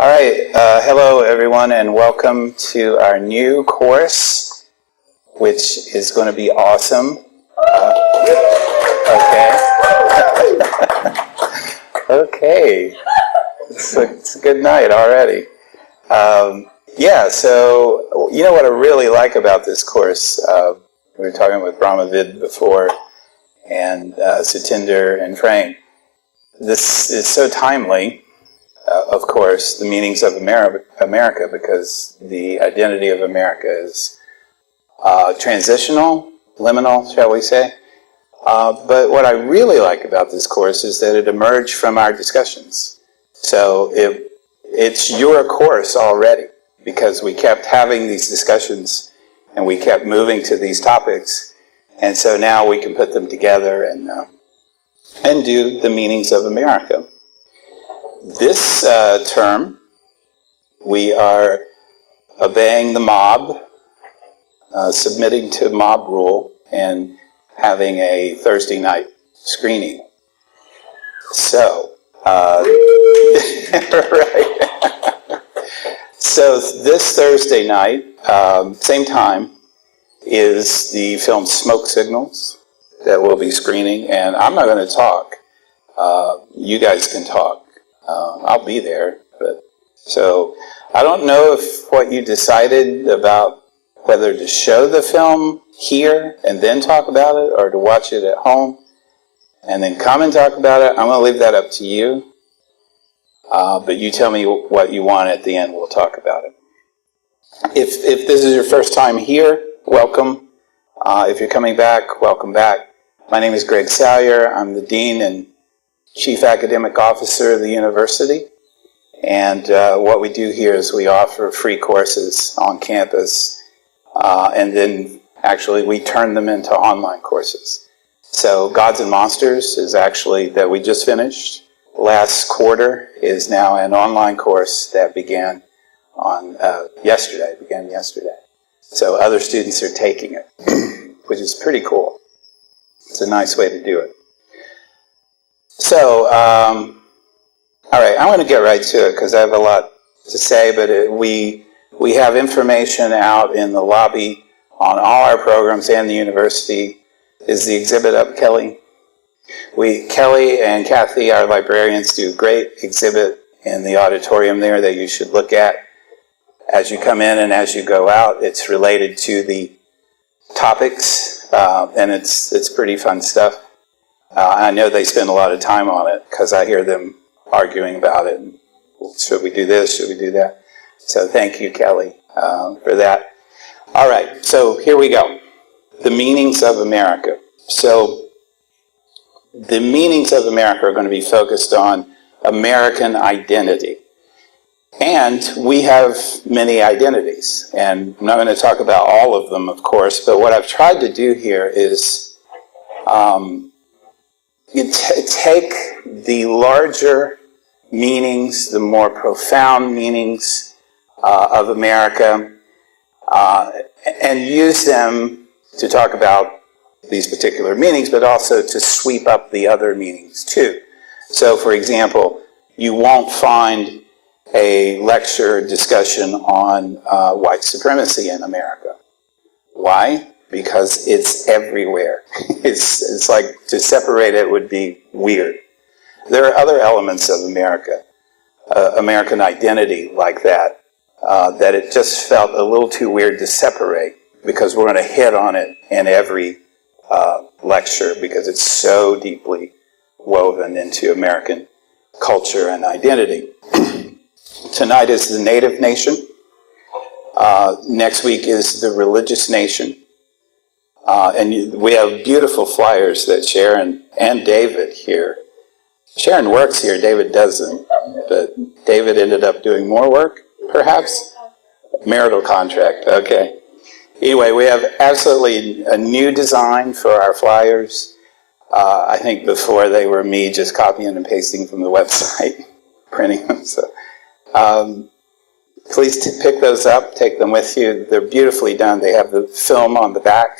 All right, hello everyone, and welcome to our new course, which is going to be awesome. Okay. It's a good night already. So you know what I really like about this course? We were talking with Brahmavid before, and Satinder and Frank. This is so timely. Of course, the meanings of America, because the identity of America is transitional, liminal, shall we say. But what I really like about this course is that it emerged from our discussions. So it's your course already, because we kept having these discussions and we kept moving to these topics. And so now we can put them together and do the meanings of America. This term, we are obeying the mob, submitting to mob rule, and having a Thursday night screening. So, right. So this Thursday night, same time, is the film Smoke Signals that we'll be screening, and I'm not going to talk. You guys can talk. I'll be there. So I don't know if what you decided about whether to show the film here and then talk about it, or to watch it at home and then come and talk about it. I'm going to leave that up to you. But you tell me what you want at the end. We'll talk about it. If this is your first time here, welcome. If you're coming back, welcome back. My name is Greg Salyer. I'm the Dean and Chief Academic Officer of the university. And what we do here is we offer free courses on campus. And then actually we turn them into online courses. So Gods and Monsters is actually that we just finished. Last quarter is now an online course that began on yesterday. So other students are taking it, which is pretty cool. It's a nice way to do it. So, all right, I'm going to get right to it because I have a lot to say, but we have information out in the lobby on all our programs and the university. Is the exhibit up, Kelly? Kelly and Kathy, our librarians, do a great exhibit in the auditorium there that you should look at as you come in and as you go out. It's related to the topics, and it's pretty fun stuff. I know they spend a lot of time on it because I hear them arguing about it. Should we do this? Should we do that? So thank you, Kelly, for that. All right, so here we go. The meanings of America. So the meanings of America are going to be focused on American identity. And we have many identities. And I'm not going to talk about all of them, of course, but what I've tried to do here is take the larger meanings, the more profound meanings of America, and use them to talk about these particular meanings, but also to sweep up the other meanings too. So, for example, you won't find a lecture discussion on white supremacy in America. Why? Because it's everywhere. It's like to separate it would be weird. There are other elements of America, American identity like that, that it just felt a little too weird to separate, because we're going to hit on it in every lecture because it's so deeply woven into American culture and identity. Tonight is the Native Nation. Next week is the Religious Nation. And we have beautiful flyers that Sharon and David here. Sharon works here, David doesn't. But David ended up doing more work, perhaps? Marital contract, okay. Anyway, we have absolutely a new design for our flyers. I think before they were me just copying and pasting from the website, printing them. So, please pick those up, take them with you. They're beautifully done. They have the film on the back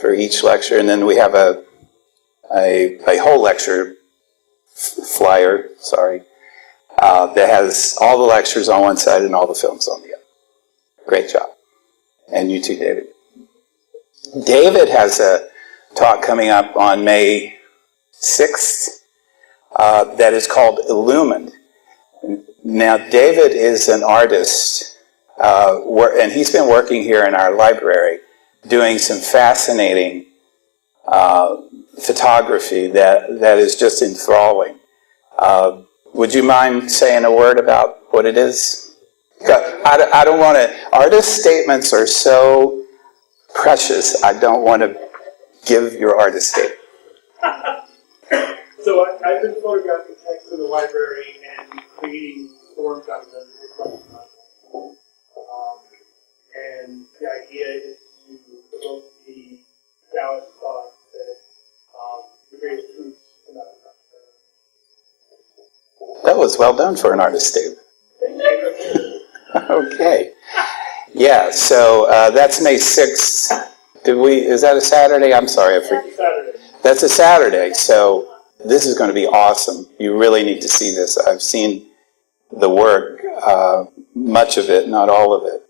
for each lecture, and then we have a whole lecture flyer, that has all the lectures on one side and all the films on the other. Great job. And you too, David. David has a talk coming up on May 6th that is called Illumined. Now, David is an artist, and he's been working here in our library doing some fascinating photography that is just enthralling. Would you mind saying a word about what it is? I don't want to, artist statements are so precious, I don't want to give your artist statement. So I've been photographing texts in the library and creating forms out of them. And the idea is to evoke the Taoist thought that the greatest truths come out of That was well done for an artist statement. Okay. Yeah, so that's May 6th. Is that a Saturday? I'm sorry. Saturday. That's a Saturday, so this is going to be awesome. You really need to see this. I've seen the work, much of it, not all of it,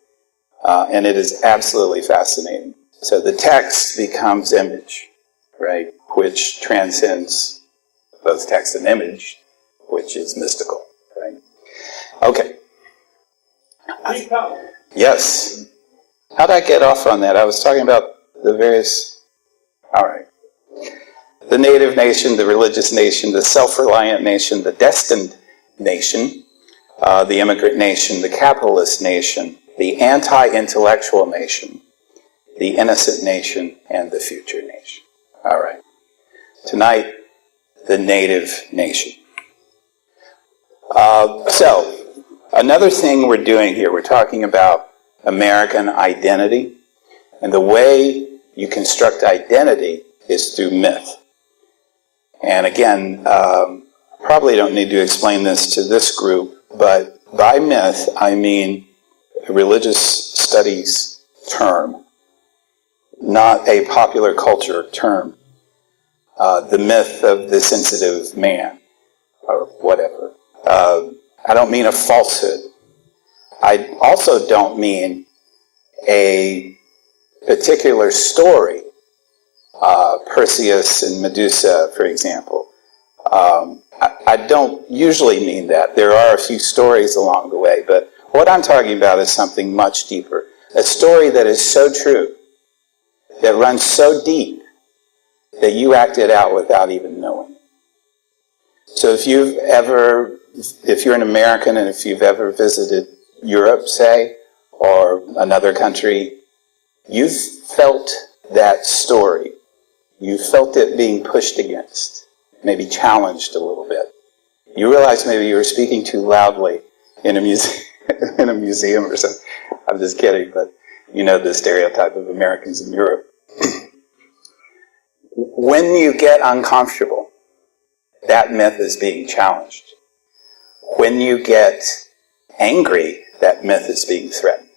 and it is absolutely fascinating. So the text becomes image, right, which transcends both text and image, which is mystical, right? Okay. Yes. How'd I get off on that? I was talking about the various... All right. The native nation, the religious nation, the self-reliant nation, the destined nation, the immigrant nation, the capitalist nation, the anti-intellectual nation, the innocent nation, and the future nation. All right. Tonight, the native nation. So, another thing we're doing here, we're talking about American identity, and the way you construct identity is through myth. And again, probably don't need to explain this to this group, but by myth, I mean a religious studies term, not a popular culture term. The myth of the sensitive man, or whatever. I don't mean a falsehood. I also don't mean a particular story. Perseus and Medusa, for example. I don't usually mean that. There are a few stories along the way, but what I'm talking about is something much deeper. A story that is so true, that runs so deep, that you act it out without even knowing. So if you're an American and if you've ever visited Europe, say, or another country, you've felt that story. You felt it being pushed against, maybe challenged a little bit. You realize maybe you were speaking too loudly in a museum or something. I'm just kidding, but you know the stereotype of Americans in Europe. When you get uncomfortable, that myth is being challenged. When you get angry, that myth is being threatened.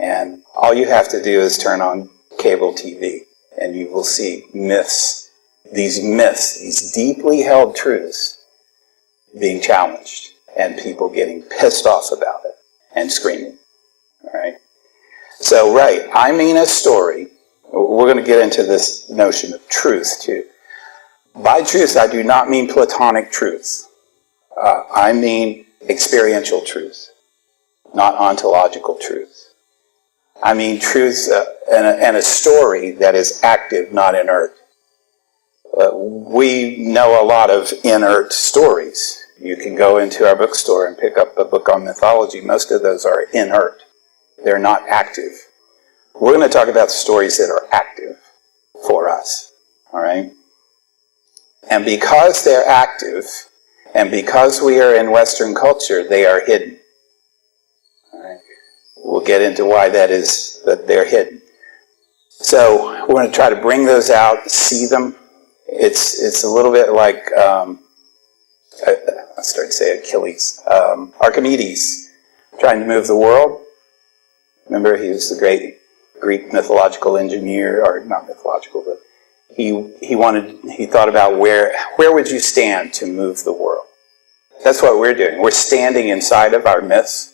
And all you have to do is turn on cable TV, and you will see myths, these deeply held truths being challenged, and people getting pissed off about it and screaming. All right? So, right, I mean a story. We're going to get into this notion of truth, too. By truth, I do not mean Platonic truth. I mean experiential truth, not ontological truth. I mean truth and a story that is active, not inert. We know a lot of inert stories. You can go into our bookstore and pick up a book on mythology. Most of those are inert. They're not active. We're going to talk about stories that are active for us, all right? And because they're active, and because we are in Western culture, they are hidden. All right? We'll get into why that is, that they're hidden. So we're going to try to bring those out, see them. It's a little bit like, I started to say Achilles, Archimedes, trying to move the world. Remember, he was the great Greek mythological engineer, or not mythological, but he thought about where would you stand to move the world? That's what we're doing. We're standing inside of our myths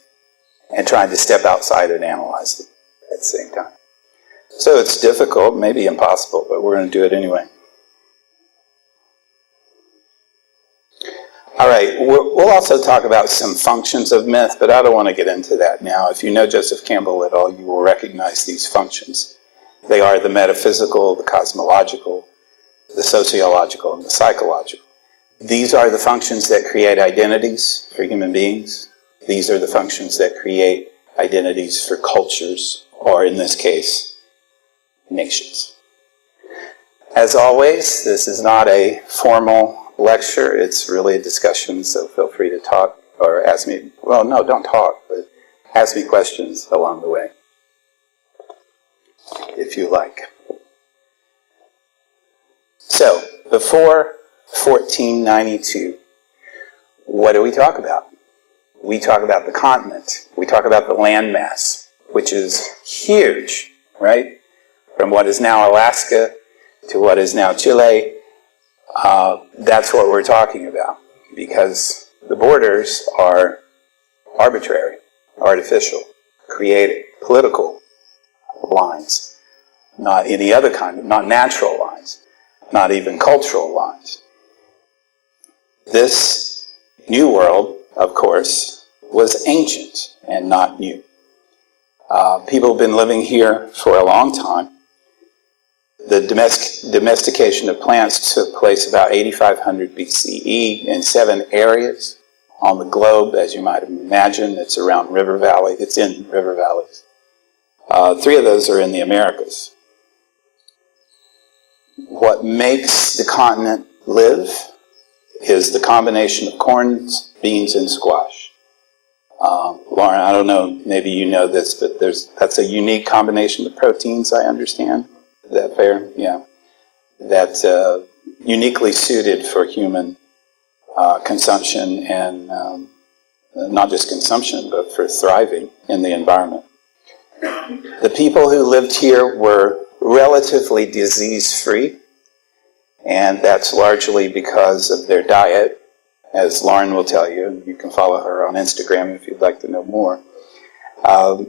and trying to step outside and analyze them at the same time. So it's difficult, maybe impossible, but we're going to do it anyway. All right, we'll also talk about some functions of myth, but I don't want to get into that now. If you know Joseph Campbell at all, you will recognize these functions. They are the metaphysical, the cosmological, the sociological, and the psychological. These are the functions that create identities for human beings. These are the functions that create identities for cultures, or in this case, nations. As always, this is not a formal lecture. It's really a discussion, so feel free to talk or ask me. Well, no, don't talk, but ask me questions along the way, if you like. So, before 1492, what do we talk about? We talk about the continent. We talk about the landmass, which is huge, right? From what is now Alaska to what is now Chile. That's what we're talking about, because the borders are arbitrary, artificial, created, political lines, not any other kind of, not natural lines, not even cultural lines. This new world, of course, was ancient and not new. People have been living here for a long time. The domestication of plants took place about 8,500 BCE in 7 areas on the globe, as you might imagine. It's around river valley. It's in river valleys. 3 of those are in the Americas. What makes the continent live is the combination of corn, beans, and squash. Lauren, I don't know, maybe you know this, but that's a unique combination of proteins, I understand. Is that fair? Yeah. That's uniquely suited for human consumption and not just consumption, but for thriving in the environment. The people who lived here were relatively disease-free, and that's largely because of their diet, as Lauren will tell you. You can follow her on Instagram if you'd like to know more. But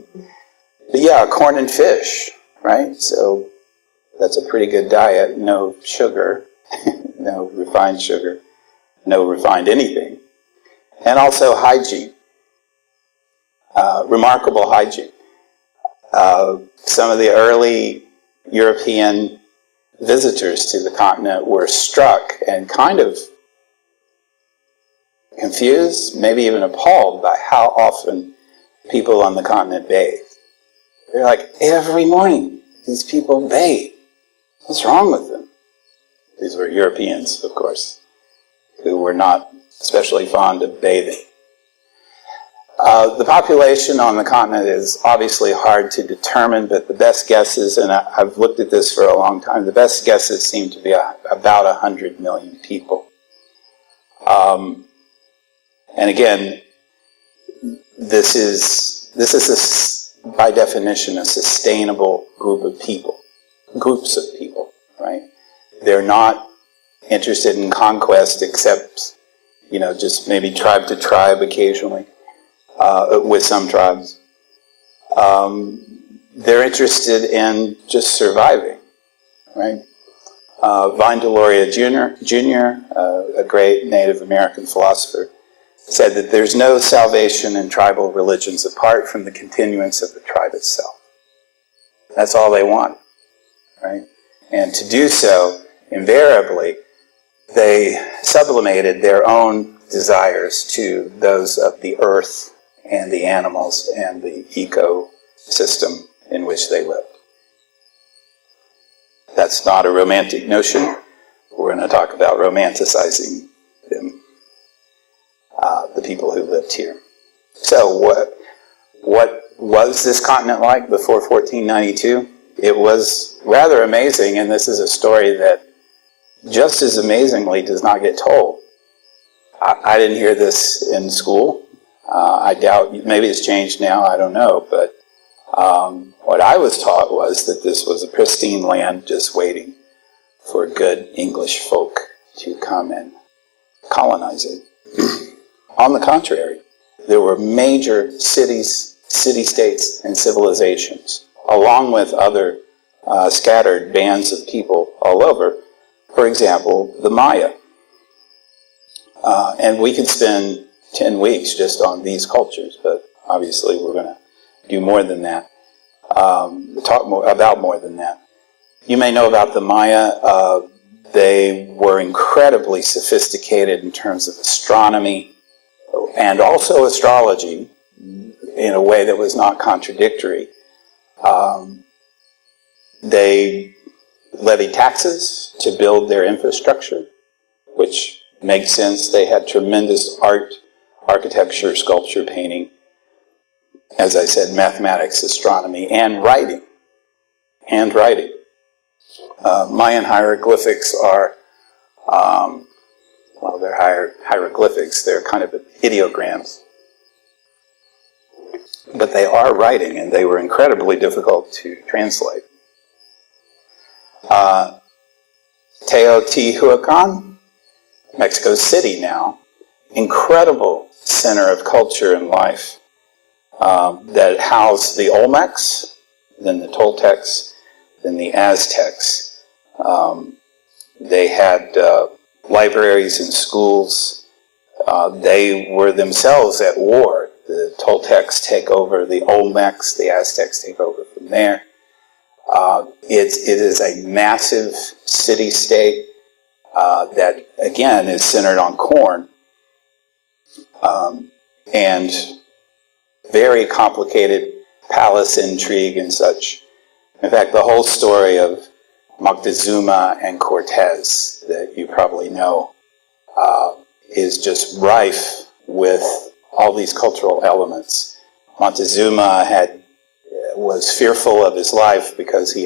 yeah, corn and fish, right? So that's a pretty good diet. No sugar, no refined sugar, no refined anything. And also hygiene, remarkable hygiene. Some of the early European visitors to the continent were struck and kind of confused, maybe even appalled by how often people on the continent bathe. They're like, every morning, these people bathe. What's wrong with them? These were Europeans, of course, who were not especially fond of bathing. The population on the continent is obviously hard to determine, but the best guesses, and I've looked at this for a long time, the best guesses seem to be about 100 million people. And again, this is by definition a sustainable group of people, groups of people, right? They're not interested in conquest except, just maybe tribe to tribe occasionally. With some tribes. They're interested in just surviving, right? Vine Deloria Jr., a great Native American philosopher, said that there's no salvation in tribal religions apart from the continuance of the tribe itself. That's all they want, right? And to do so, invariably, they sublimated their own desires to those of the earth and the animals and the ecosystem in which they lived. That's not a romantic notion. We're going to talk about romanticizing them, the people who lived here. So what was this continent like before 1492? It was rather amazing, and this is a story that just as amazingly does not get told. I didn't hear this in school. I doubt, maybe it's changed now, I don't know, but what I was taught was that this was a pristine land just waiting for good English folk to come and colonize it. On the contrary, there were major cities, city-states, and civilizations, along with other scattered bands of people all over. For example, the Maya. And we could spend 10 weeks just on these cultures, but obviously we're going to do more than that, talk about more than that. You may know about the Maya. They were incredibly sophisticated in terms of astronomy and also astrology in a way that was not contradictory. They levied taxes to build their infrastructure, which makes sense. They had tremendous art, architecture, sculpture, painting, as I said, mathematics, astronomy, and writing. Handwriting. Mayan hieroglyphics are, well, they're hieroglyphics. They're kind of ideograms. But they are writing, and they were incredibly difficult to translate. Teotihuacan, Mexico City now, incredible center of culture and life that housed the Olmecs, then the Toltecs, then the Aztecs. They had libraries and schools. They were themselves at war. The Toltecs take over the Olmecs, the Aztecs take over from there. It is a massive city-state that, again, is centered on corn and very complicated palace intrigue and such. In fact, the whole story of Moctezuma and Cortez that you probably know is just rife with all these cultural elements. Montezuma was fearful of his life because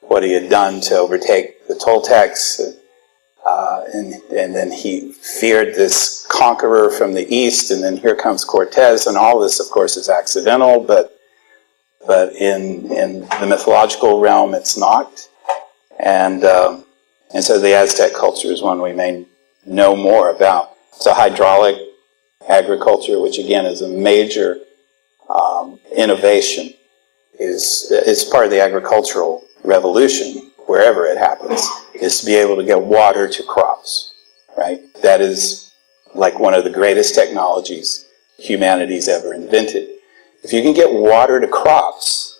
what he had done to overtake the Toltecs, and then he feared this conqueror from the east, and then here comes Cortez, and all this, of course, is accidental, but in the mythological realm, it's not. And so the Aztec culture is one we may know more about. It's a hydraulic agriculture, which again is a major innovation. It's part of the agricultural revolution, wherever it happens, is to be able to get water to crops, right? That is like one of the greatest technologies humanity's ever invented. If you can get water to crops,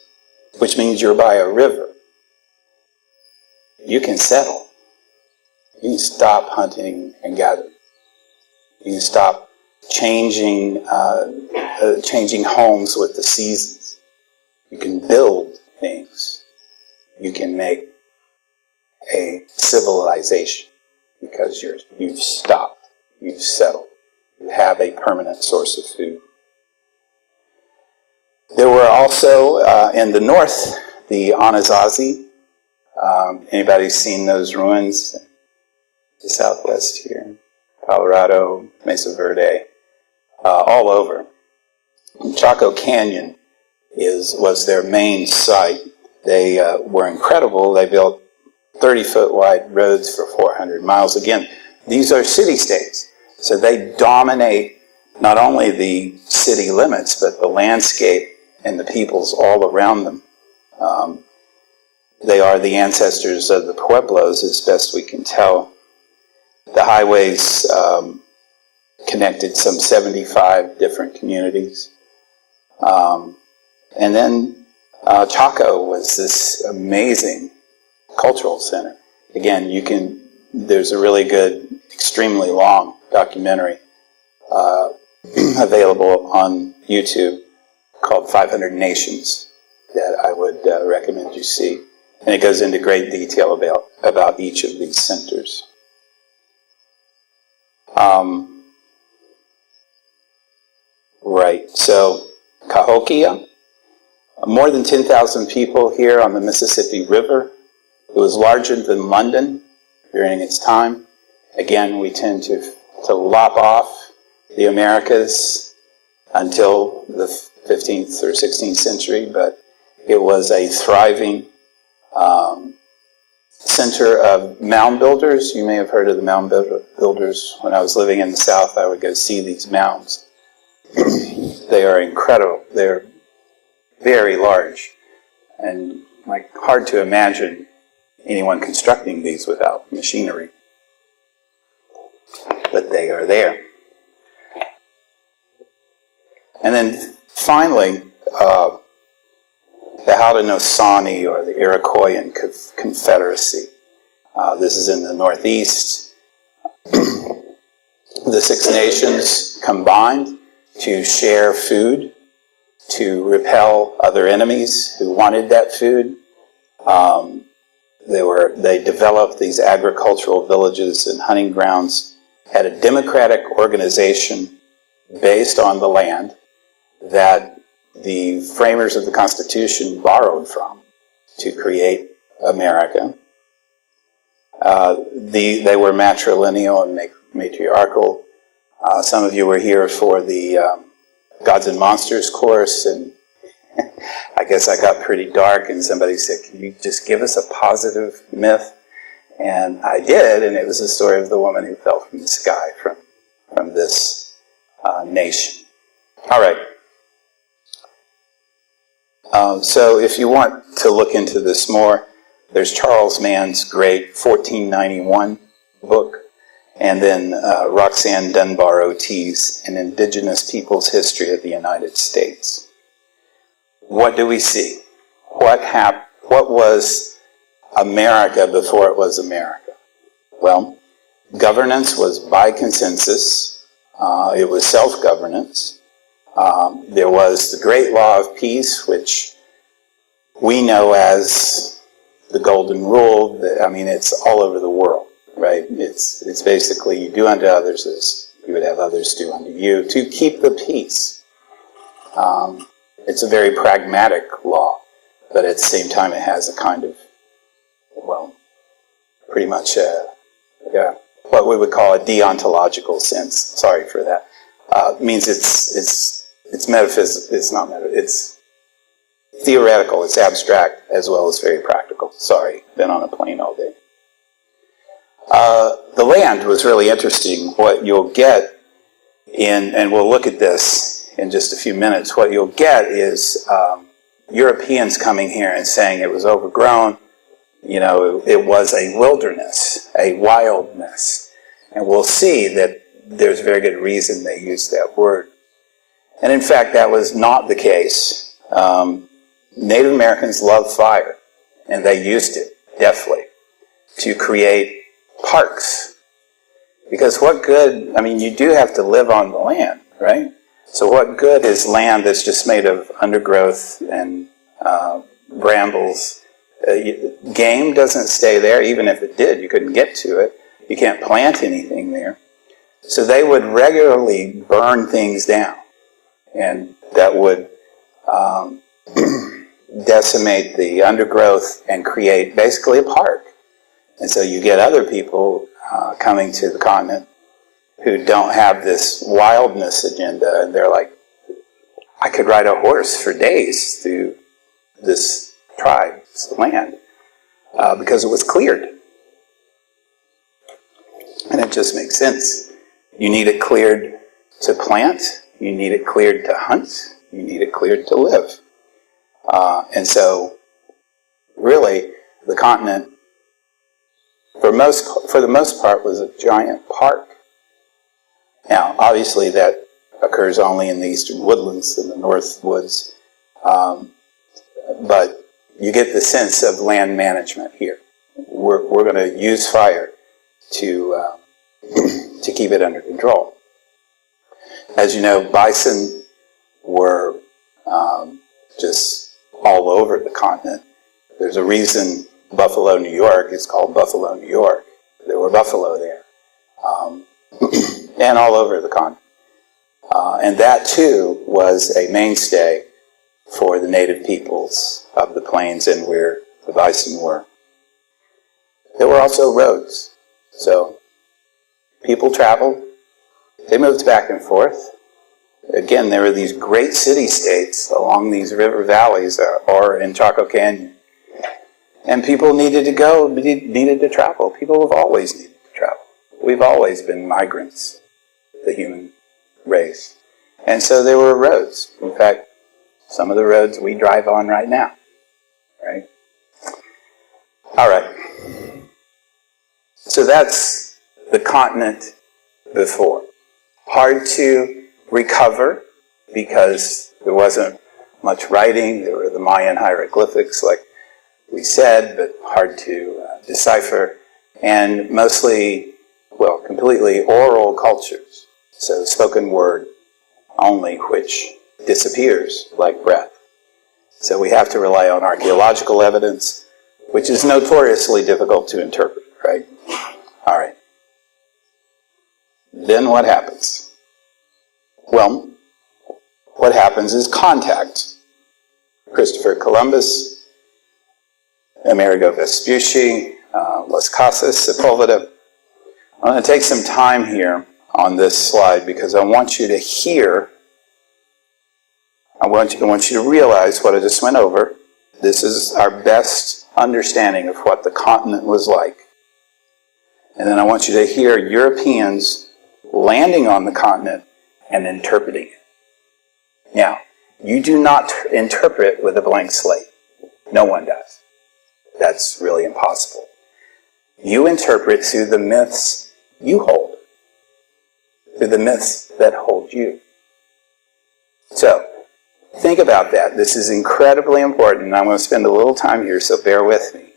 which means you're by a river, you can settle. You can stop hunting and gathering. You can stop changing homes with the seasons. You can build things. You can make a civilization because you've stopped. You've settled. You have a permanent source of food. There were also, in the north, the Anasazi. Anybody seen those ruins? The southwest here, Colorado, Mesa Verde, all over. Chaco Canyon was their main site. They were incredible. They built 30-foot wide roads for 400 miles. Again, these are city-states. So they dominate not only the city limits, but the landscape and the peoples all around them. They are the ancestors of the Pueblos, as best we can tell. The highways connected some 75 different communities. And then Chaco was this amazing cultural center. Again, there's a really good, extremely long documentary available on YouTube called 500 Nations that I would recommend you see. And it goes into great detail about each of these centers. Right, so Cahokia, more than 10,000 people here on the Mississippi River. It was larger than London during its time. Again, we tend to lop off the Americas until the 15th or 16th century, but it was a thriving center of mound builders. You may have heard of the mound builders. When I was living in the South, I would go see these mounds. They are incredible. They're very large and like hard to imagine anyone constructing these without machinery. But they are there. And then finally, the Haudenosaunee, or the Iroquoian Confederacy. This is in the Northeast. The Six Nations combined to share food, to repel other enemies who wanted that food. They developed these agricultural villages and hunting grounds, had a democratic organization based on the land that the framers of the Constitution borrowed from to create America. They were matrilineal and matriarchal. Some of you were here for the Gods and Monsters course, and I guess I got pretty dark, and somebody said, "Can you just give us a positive myth?" And I did, and it was the story of the woman who fell from the sky from this nation. All right. So if you want to look into this more, there's Charles Mann's great 1491 book, and then Roxanne Dunbar O.T.'s An Indigenous People's History of the United States. What do we see? What was America before it was America? Well, governance was by consensus. It was self-governance. There was the Great Law of Peace, which we know as the Golden Rule. I mean, it's all over the world, right? It's basically, you do unto others as you would have others do unto you, to keep the peace. It's a very pragmatic law, but at the same time it has a kind of, well, pretty much what we would call a deontological sense. Sorry for that. It means it's metaphysical. It's not metaphysical. It's theoretical. It's abstract as well as very practical. Sorry, been on a plane all day. The land was really interesting. What you'll get and we'll look at this in just a few minutes, what you'll get is Europeans coming here and saying it was overgrown. You know, it was a wilderness, a wildness. And we'll see that there's very good reason they used that word. And in fact, that was not the case. Native Americans loved fire, and they used it deftly to create parks. Because what good, I mean, you do have to live on the land, right? So what good is land that's just made of undergrowth and brambles? Game doesn't stay there. Even if it did, you couldn't get to it. You can't plant anything there. So they would regularly burn things down, and that would decimate the undergrowth and create basically a park. And so you get other people coming to the continent who don't have this wildness agenda, and they're like, I could ride a horse for days through this tribe's land because it was cleared. And it just makes sense. You need it cleared to plant, you need it cleared to hunt, you need it cleared to live. And so, really, the continent, for the most part, was a giant park. Now, obviously, that occurs only in the eastern woodlands and the north woods, but you get the sense of land management here. We're going to use fire to keep it under control. As you know, bison were just all over the continent. There's a reason Buffalo, New York is called Buffalo, New York. There were buffalo there. And all over the continent. And that, too, was a mainstay for the native peoples of the plains and where the bison were. There were also roads. So people traveled. They moved back and forth. Again, there were these great city-states along these river valleys or in Chaco Canyon. And people needed to go, needed to travel. People have always needed to travel. We've always been migrants, the human race. And so there were roads. In fact, some of the roads we drive on right now, right? All right. So that's the continent before. Hard to recover because there wasn't much writing. There were the Mayan hieroglyphics, like we said, but hard to decipher. And mostly, well, completely oral cultures. So spoken word only, which disappears like breath. So we have to rely on archaeological evidence, which is notoriously difficult to interpret, right? All right. Then what happens? Well, what happens is contact. Christopher Columbus, Amerigo Vespucci, Las Casas, Sepulveda. I'm going to take some time here on this slide because I want you to hear, I want you to realize what I just went over. This is our best understanding of what the continent was like. And then I want you to hear Europeans landing on the continent and interpreting it. Now, you do not interpret with a blank slate. No one does. That's really impossible. You interpret through the myths you hold, through the myths that hold you. So, think about that. This is incredibly important. I'm going to spend a little time here, so bear with me.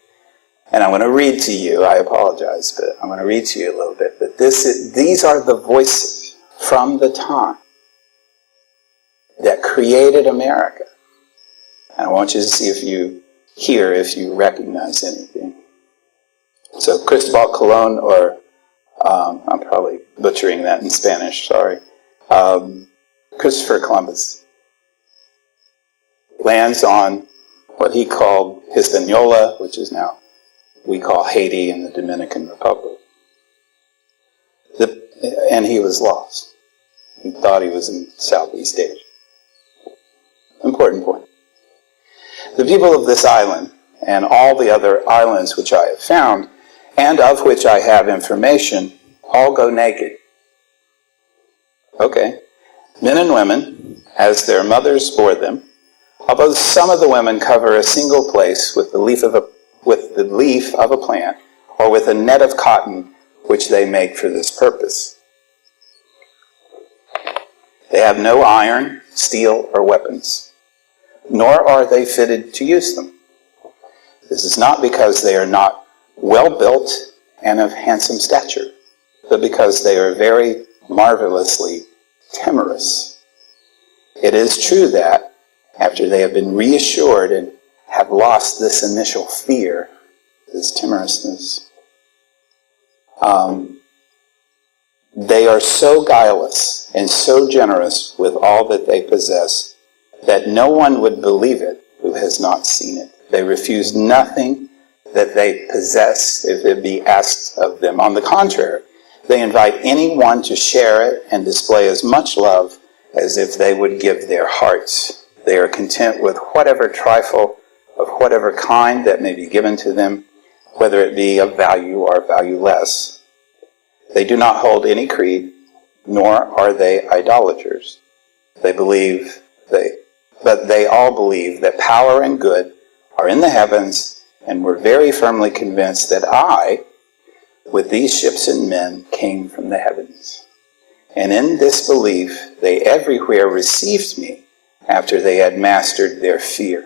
And I'm going to read to you. I apologize, but I'm going to read to you a little bit. But these are the voices from the time that created America. And I want you to see if you recognize anything. So Cristobal Colon, or I'm probably butchering that in Spanish, sorry. Christopher Columbus lands on what he called Hispaniola, which is now we call Haiti and the Dominican Republic. And he was lost. He thought he was in Southeast Asia. Important point. The people of this island and all the other islands which I have found, and of which I have information, all go naked. Okay. Men and women, as their mothers bore them, although some of the women cover a single place with the leaf of a plant, or with a net of cotton which they make for this purpose. They have no iron, steel, or weapons, nor are they fitted to use them. This is not because they are not well built and of handsome stature, but because they are very marvelously timorous. It is true that, after they have been reassured and have lost this initial fear, this timorousness, they are so guileless and so generous with all that they possess that no one would believe it who has not seen it. They refuse nothing that they possess if it be asked of them. On the contrary, they invite anyone to share it and display as much love as if they would give their hearts. They are content with whatever trifle of whatever kind that may be given to them, whether it be of value or valueless. They do not hold any creed, nor are they idolaters. But they all believe that power and good are in the heavens, and were very firmly convinced that I, with these ships and men, came from the heavens. And in this belief, they everywhere received me after they had mastered their fear.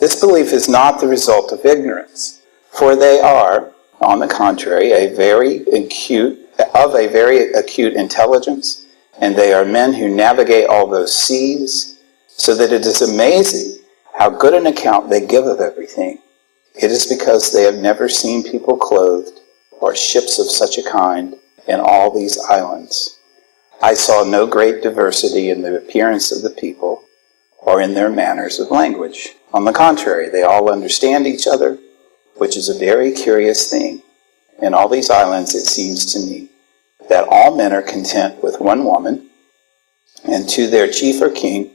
This belief is not the result of ignorance, for they are, on the contrary, of a very acute intelligence, and they are men who navigate all those seas, so that it is amazing how good an account they give of everything. It is because they have never seen people clothed, or ships of such a kind, in all these islands. I saw no great diversity in the appearance of the people, or in their manners of language. On the contrary, they all understand each other, which is a very curious thing. In all these islands, it seems to me that all men are content with one woman, and to their chief or king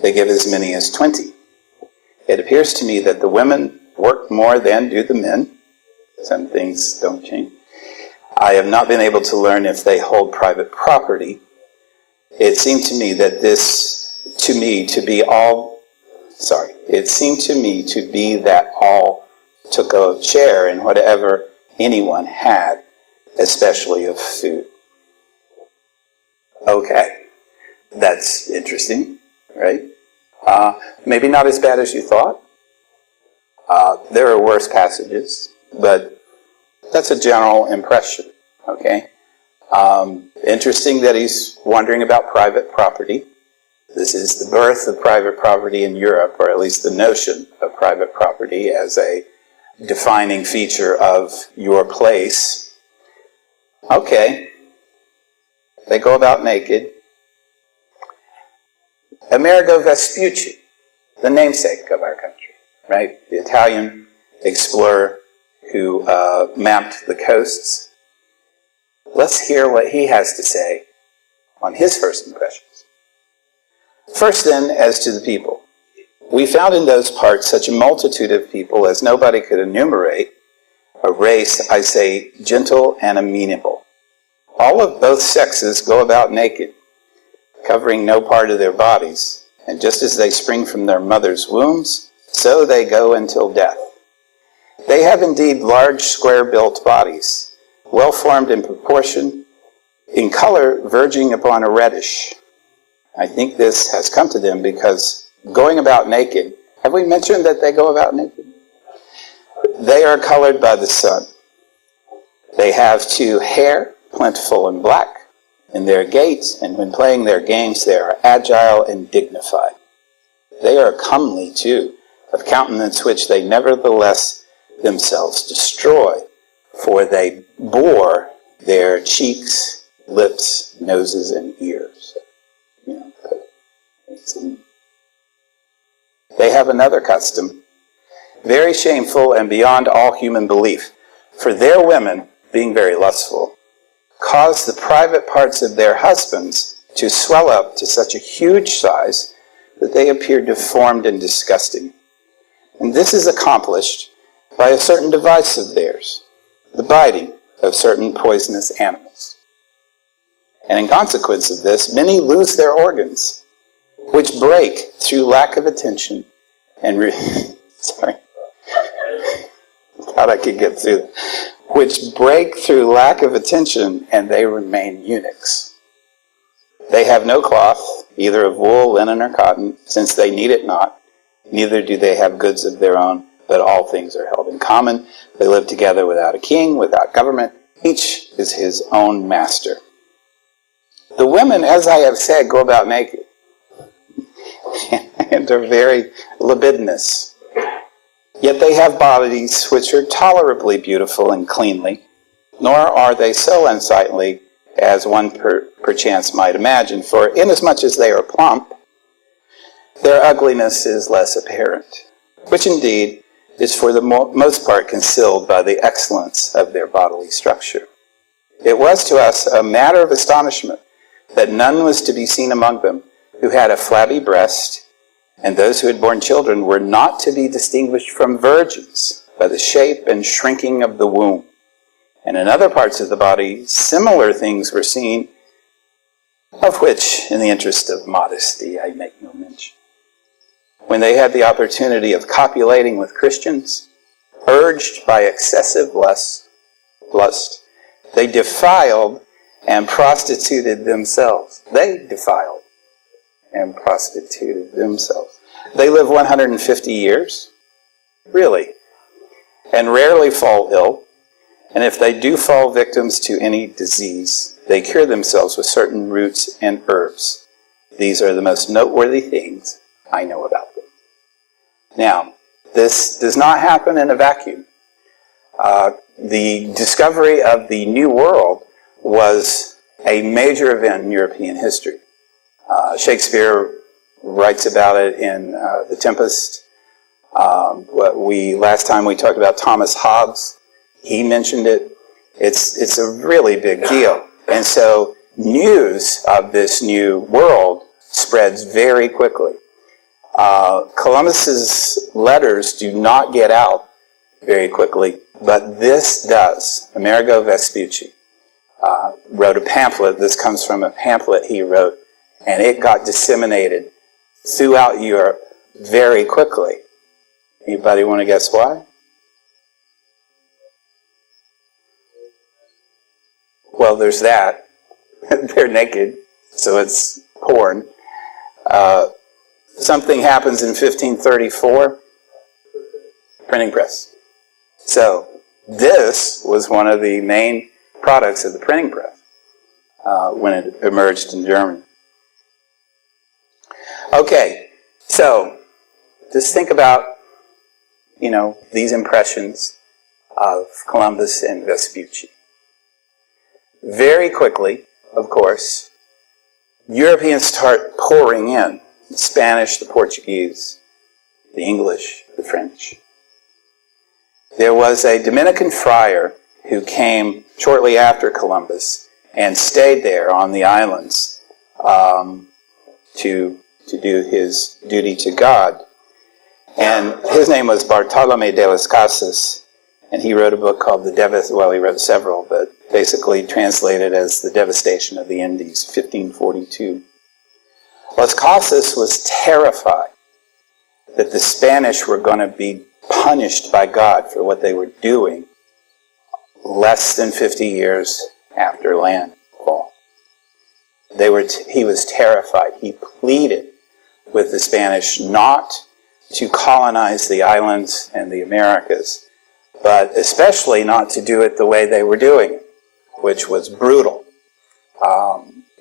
they give as many as 20. It appears to me that the women work more than do the men. Some things don't change. I have not been able to learn if they hold private property. It seemed to me that it seemed to me to be that all took a share in whatever anyone had, especially of food. Okay, that's interesting, right? Maybe not as bad as you thought. There are worse passages, but that's a general impression, okay? Interesting that he's wondering about private property. This is the birth of private property in Europe, or at least the notion of private property as a defining feature of your place. Okay, they go about naked. Amerigo Vespucci, the namesake of our country, right? The Italian explorer who mapped the coasts. Let's hear what he has to say on his first impressions. First then, as to the people. We found in those parts such a multitude of people as nobody could enumerate, a race, I say, gentle and amenable. All of both sexes go about naked, covering no part of their bodies, and just as they spring from their mother's wombs, so they go until death. They have indeed large, square-built bodies, well formed in proportion, in color verging upon a reddish. I think this has come to them because going about naked, have we mentioned that they go about naked? They are colored by the sun. They have too hair, plentiful and black, in their gait, and when playing their games they are agile and dignified. They are comely too, of countenance which they nevertheless themselves destroy, for they bore their cheeks, lips, noses, and ears. They have another custom, very shameful and beyond all human belief, for their women, being very lustful, cause the private parts of their husbands to swell up to such a huge size that they appear deformed and disgusting. And this is accomplished by a certain device of theirs, the biting of certain poisonous animals. And in consequence of this, many lose their organs, which break through lack of attention and sorry, thought I could get through that. Which break through lack of attention, and they remain eunuchs. They have no cloth, either of wool, linen, or cotton, since they need it not. Neither do they have goods of their own, but all things are held in common. They live together without a king, without government. Each is his own master. The women, as I have said, go about naked and are very libidinous. Yet they have bodies which are tolerably beautiful and cleanly, nor are they so unsightly as one perchance might imagine, for inasmuch as they are plump, their ugliness is less apparent, which indeed is for the most part concealed by the excellence of their bodily structure. It was to us a matter of astonishment that none was to be seen among them who had a flabby breast, and those who had borne children were not to be distinguished from virgins by the shape and shrinking of the womb. And in other parts of the body, similar things were seen, of which, in the interest of modesty, I make no mention. When they had the opportunity of copulating with Christians, urged by excessive lust, they defiled and prostituted themselves. They defiled and prostituted themselves. They live 150 years, really, and rarely fall ill. And if they do fall victims to any disease, they cure themselves with certain roots and herbs. These are the most noteworthy things I know about them. Now, this does not happen in a vacuum. The discovery of the New World was a major event in European history. Shakespeare writes about it in The Tempest. Last time we talked about Thomas Hobbes, he mentioned it. It's a really big deal. And so news of this new world spreads very quickly. Columbus's letters do not get out very quickly. But this does. Amerigo Vespucci wrote a pamphlet. This comes from a pamphlet he wrote, and it got disseminated throughout Europe very quickly. Anybody want to guess why? Well, there's that. They're naked, so it's porn. Something happens in 1534, printing press. So this was one of the main products of the printing press when it emerged in Germany. Okay, so just think about, these impressions of Columbus and Vespucci. Very quickly, of course, Europeans start pouring in. The Spanish, the Portuguese, the English, the French. There was a Dominican friar who came shortly after Columbus and stayed there on the islands to do his duty to God. And his name was Bartolome de las Casas, and he wrote a book called he wrote several, but basically translated as The Devastation of the Indies, 1542. Las Casas was terrified that the Spanish were going to be punished by God for what they were doing less than 50 years after landfall. He was terrified. He pleaded with the Spanish not to colonize the islands and the Americas, but especially not to do it the way they were doing it, which was brutal.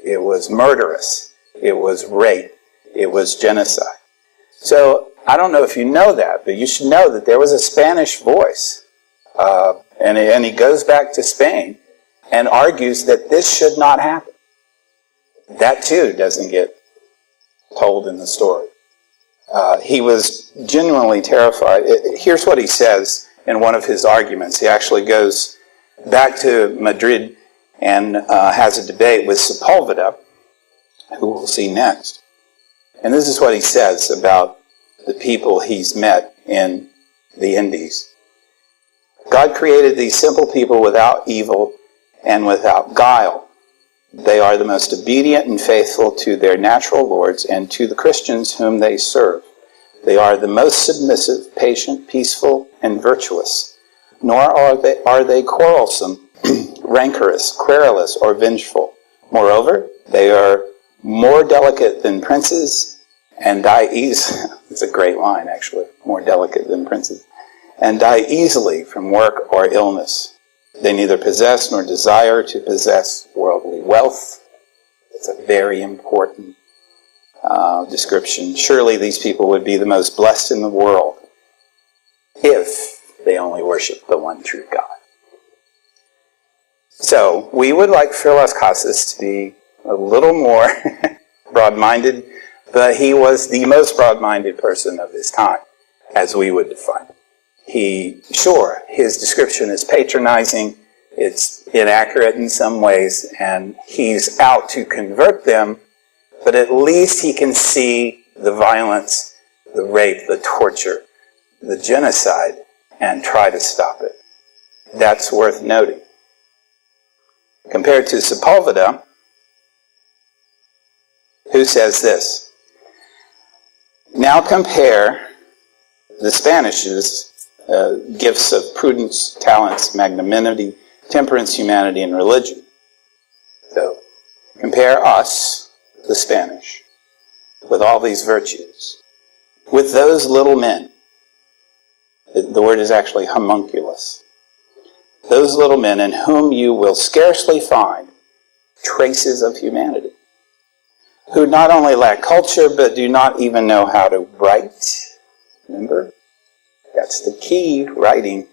It was murderous. It was rape. It was genocide. So I don't know if you know that, but you should know that there was a Spanish voice. And he goes back to Spain and argues that this should not happen. That too doesn't get told in the story. He was genuinely terrified. Here's what he says in one of his arguments. He actually goes back to Madrid and has a debate with Sepulveda, who we'll see next. And this is what he says about the people he's met in the Indies. God created these simple people without evil and without guile. They are the most obedient and faithful to their natural lords and to the Christians whom they serve. They are the most submissive, patient, peaceful, and virtuous. Nor are they quarrelsome, rancorous, querulous, or vengeful. Moreover, they are more delicate than princes and die easily. It's a great line, actually. More delicate than princes. And die easily from work or illness. They neither possess nor desire to possess worldly wealth. It's a very important description. Surely these people would be the most blessed in the world if they only worship the one true God. So we would like for Las Casas to be a little more broad-minded, but he was the most broad-minded person of his time, as we would define it. His description is patronizing, it's inaccurate in some ways, and he's out to convert them, but at least he can see the violence, the rape, the torture, the genocide, and try to stop it. That's worth noting. Compared to Sepulveda, who says this: now compare the Spanish's gifts of prudence, talents, magnanimity, temperance, humanity, and religion. So compare us, the Spanish, with all these virtues, with those little men. The word is actually homunculus. Those little men in whom you will scarcely find traces of humanity, who not only lack culture, but do not even know how to write. Remember? That's the key, writing.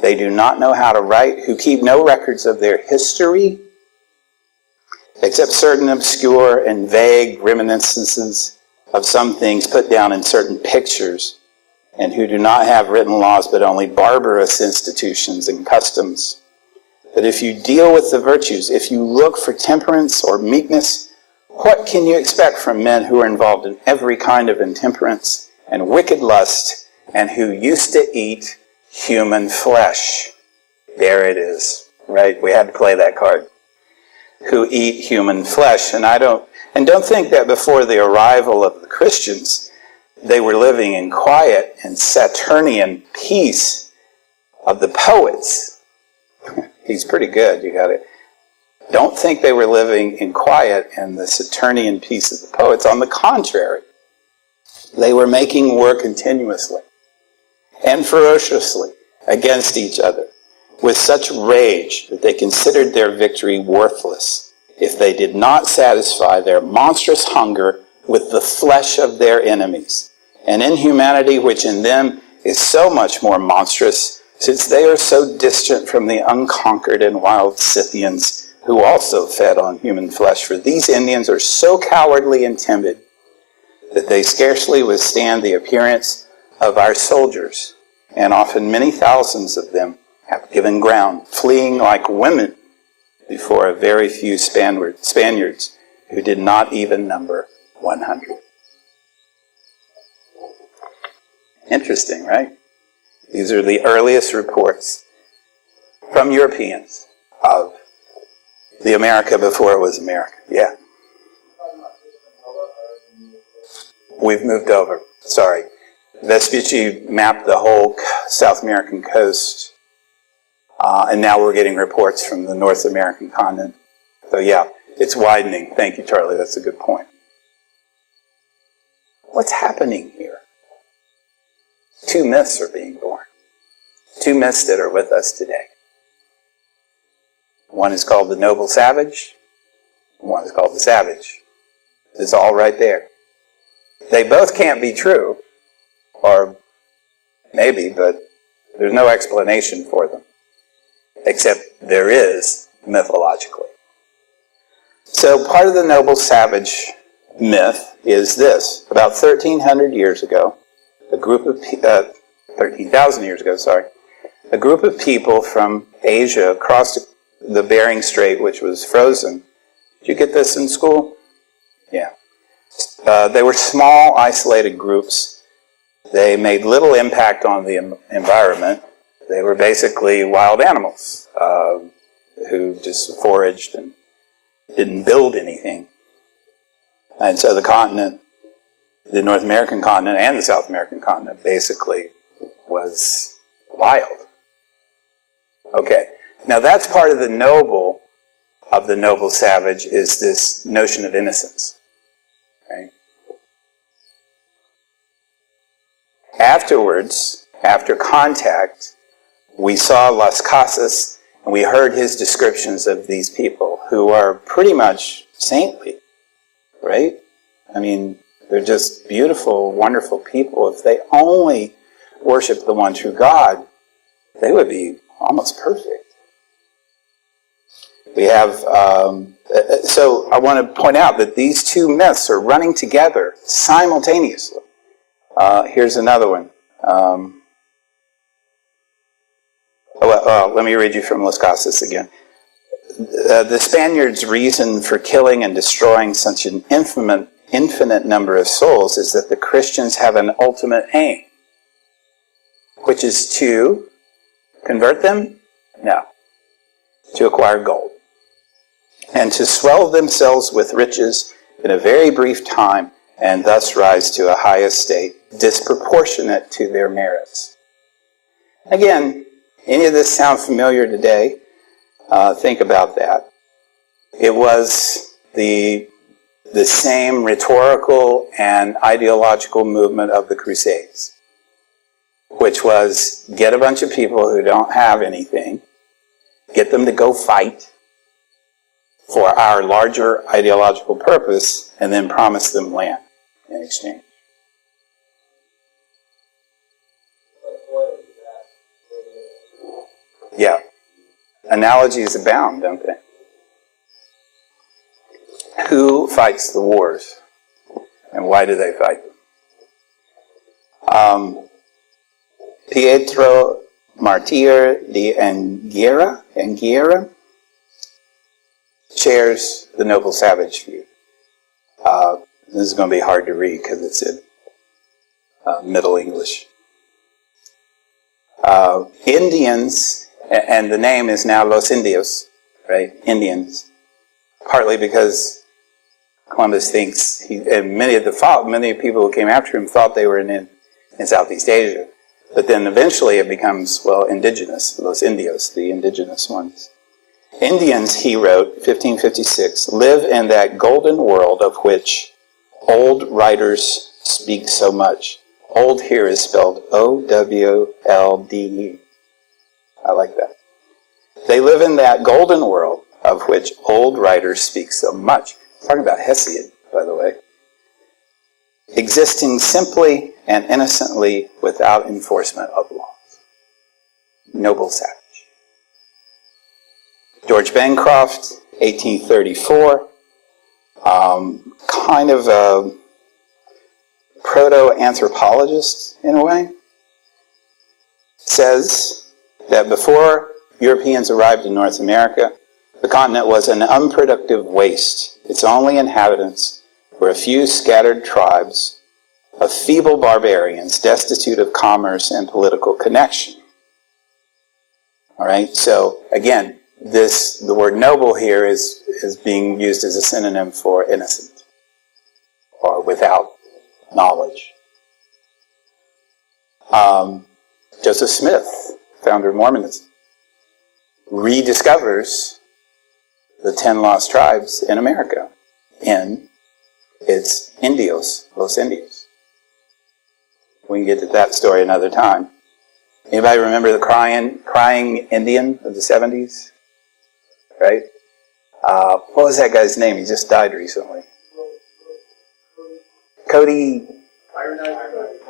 They do not know how to write, who keep no records of their history, except certain obscure and vague reminiscences of some things put down in certain pictures, and who do not have written laws, but only barbarous institutions and customs. But if you deal with the virtues, if you look for temperance or meekness, what can you expect from men who are involved in every kind of intemperance and wicked lust, and who used to eat human flesh. There it is, right? We had to play that card. Who eat human flesh. And don't think that before the arrival of the Christians, they were living in quiet and Saturnian peace of the poets. He's pretty good, you got it. Don't think they were living in quiet and the Saturnian peace of the poets. On the contrary, they were making war continuously and ferociously against each other with such rage that they considered their victory worthless if they did not satisfy their monstrous hunger with the flesh of their enemies, an inhumanity which in them is so much more monstrous since they are so distant from the unconquered and wild Scythians who also fed on human flesh. For these Indians are so cowardly and timid that they scarcely withstand the appearance of our soldiers, and often many thousands of them have given ground, fleeing like women before a very few Spaniards who did not even number 100. Interesting, right? These are the earliest reports from Europeans of the America before it was America. Yeah. We've moved over. Sorry. Vespucci mapped the whole South American coast, and now we're getting reports from the North American continent. So yeah, it's widening. Thank you, Charlie. That's a good point. What's happening here? Two myths are being born. Two myths that are with us today. One is called the noble savage, and one is called the savage. It's all right there. They both can't be true, or maybe, but there's no explanation for them, except there is mythologically. So part of the noble savage myth is this. About 1,300 years ago, 13,000 years ago, a group of people from Asia crossed the Bering Strait, which was frozen. Did you get this in school? Yeah. They were small, isolated groups. They made little impact on the environment. They were basically wild animals who just foraged and didn't build anything. And so the continent, the North American continent and the South American continent, basically was wild. Okay, now that's part of the noble savage, is this notion of innocence. Right? Afterwards, after contact, we saw Las Casas, and we heard his descriptions of these people who are pretty much saintly, right? I mean, they're just beautiful, wonderful people. If they only worship the one true God, they would be almost perfect. We have, so I want to point out that these two myths are running together simultaneously. Here's another one. Let me read you from Las Casas again. The Spaniards' reason for killing and destroying such an infinite number of souls is that the Christians have an ultimate aim, which is to convert them? No. To acquire gold. And to swell themselves with riches in a very brief time, and thus rise to a high estate disproportionate to their merits. Again, any of this sound familiar today? Think about that. It was the same rhetorical and ideological movement of the Crusades, which was get a bunch of people who don't have anything, get them to go fight for our larger ideological purpose, and then promise them land in exchange. Yeah. Analogies abound, don't they? Who fights the wars? And why do they fight them? Pietro Martir de Anguera shares the noble savage view. This is going to be hard to read because it's in Middle English. Indians, and the name is now Los Indios, right? Indians, partly because Columbus thinks, and many people who came after him thought they were in Southeast Asia. But then eventually it becomes, well, indigenous, Los Indios, the indigenous ones. Indians, he wrote, 1556, live in that golden world of which old writers speak so much. Old here is spelled O-W-L-D-E. I like that. They live in that golden world of which old writers speak so much. I'm talking about Hesiod, by the way. Existing simply and innocently without enforcement of laws. Noble savage. George Bancroft, 1834, kind of a proto-anthropologist in a way, says that before Europeans arrived in North America, the continent was an unproductive waste. Its only inhabitants were a few scattered tribes of feeble barbarians destitute of commerce and political connection. All right, so again, the word noble here is being used as a synonym for innocent or without knowledge. Joseph Smith, founder of Mormonism, rediscovers the 10 lost tribes in America in its Indios, Los Indios. We can get to that story another time. Anybody remember the crying Indian of the 70s? Right? What was that guy's name? He just died recently. Cody.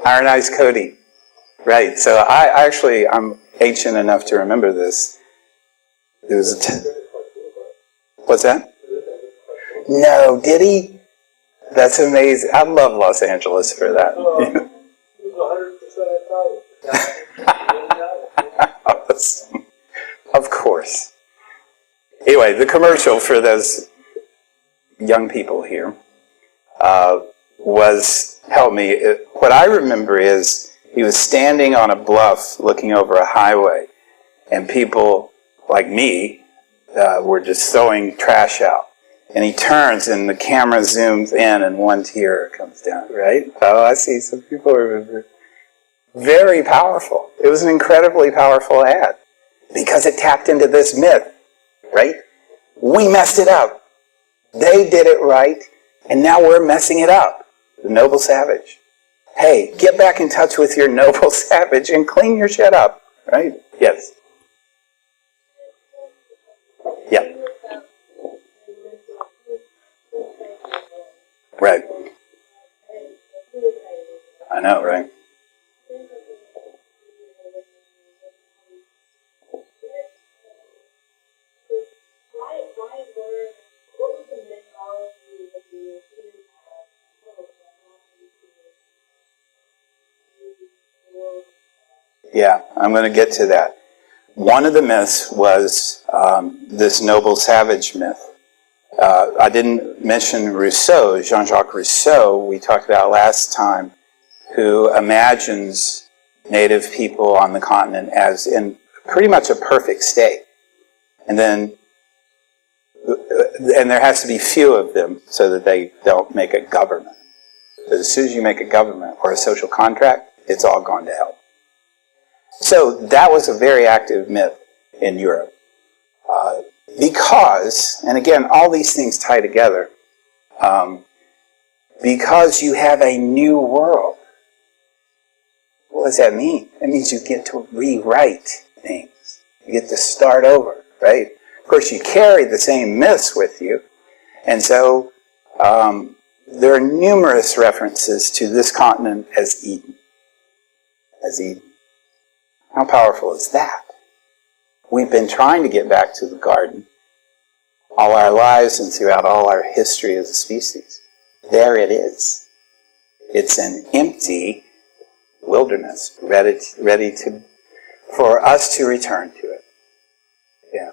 Iron Eyes Cody. Right. So I'm ancient enough to remember this. It was what's that? No, did he? That's amazing. I love Los Angeles for that. Of course. Anyway, the commercial for those young people here was, help me, what I remember is he was standing on a bluff looking over a highway, and people like me were just throwing trash out. And he turns and the camera zooms in and one tear comes down, right? Oh, I see some people remember. Very powerful. It was an incredibly powerful ad because it tapped into this myth, right? We messed it up. They did it right, and now we're messing it up. The noble savage. Hey, get back in touch with your noble savage and clean your shit up, right? Yes. Yeah. Right. I know, right? Yeah, I'm going to get to that. One of the myths was this noble savage myth. I didn't mention Rousseau, Jean-Jacques Rousseau, we talked about last time, who imagines native people on the continent as in pretty much a perfect state. And there has to be few of them so that they don't make a government. But as soon as you make a government or a social contract, it's all gone to hell. So that was a very active myth in Europe. Because, and again, all these things tie together, because you have a new world. What does that mean? It means you get to rewrite things. You get to start over, right? Of course, you carry the same myths with you. And so there are numerous references to this continent as Eden. As Eden. How powerful is that? We've been trying to get back to the garden all our lives and throughout all our history as a species. There it is. It's an empty wilderness, ready for us to return to it. Yeah.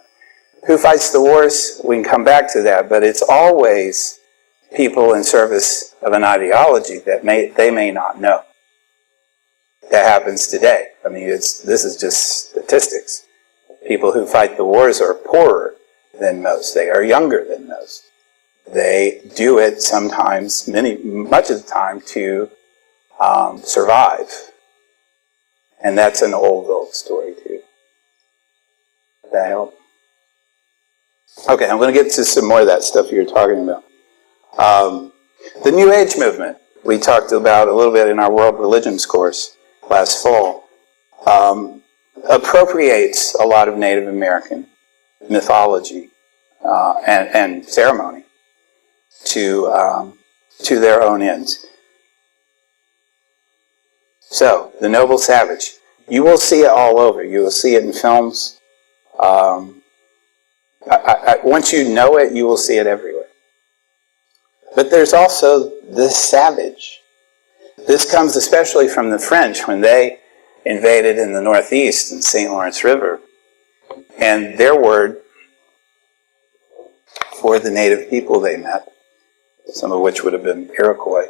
Who fights the wars? We can come back to that, but it's always people in service of an ideology that they may not know. that happens today. I mean, this is just statistics. People who fight the wars are poorer than most. They are younger than most. They do it sometimes, much of the time, to survive. And that's an old story, too. Does that help? Okay, I'm going to get to some more of that stuff you were talking about. The New Age movement, we talked about a little bit in our World Religions course last fall, appropriates a lot of Native American mythology and ceremony to their own ends. So, the noble savage. You will see it all over. You will see it in films. Once you know it, you will see it everywhere. But there's also the savage. This comes especially from the French when they invaded in the Northeast in St. Lawrence River. And their word for the native people they met, some of which would have been Iroquois,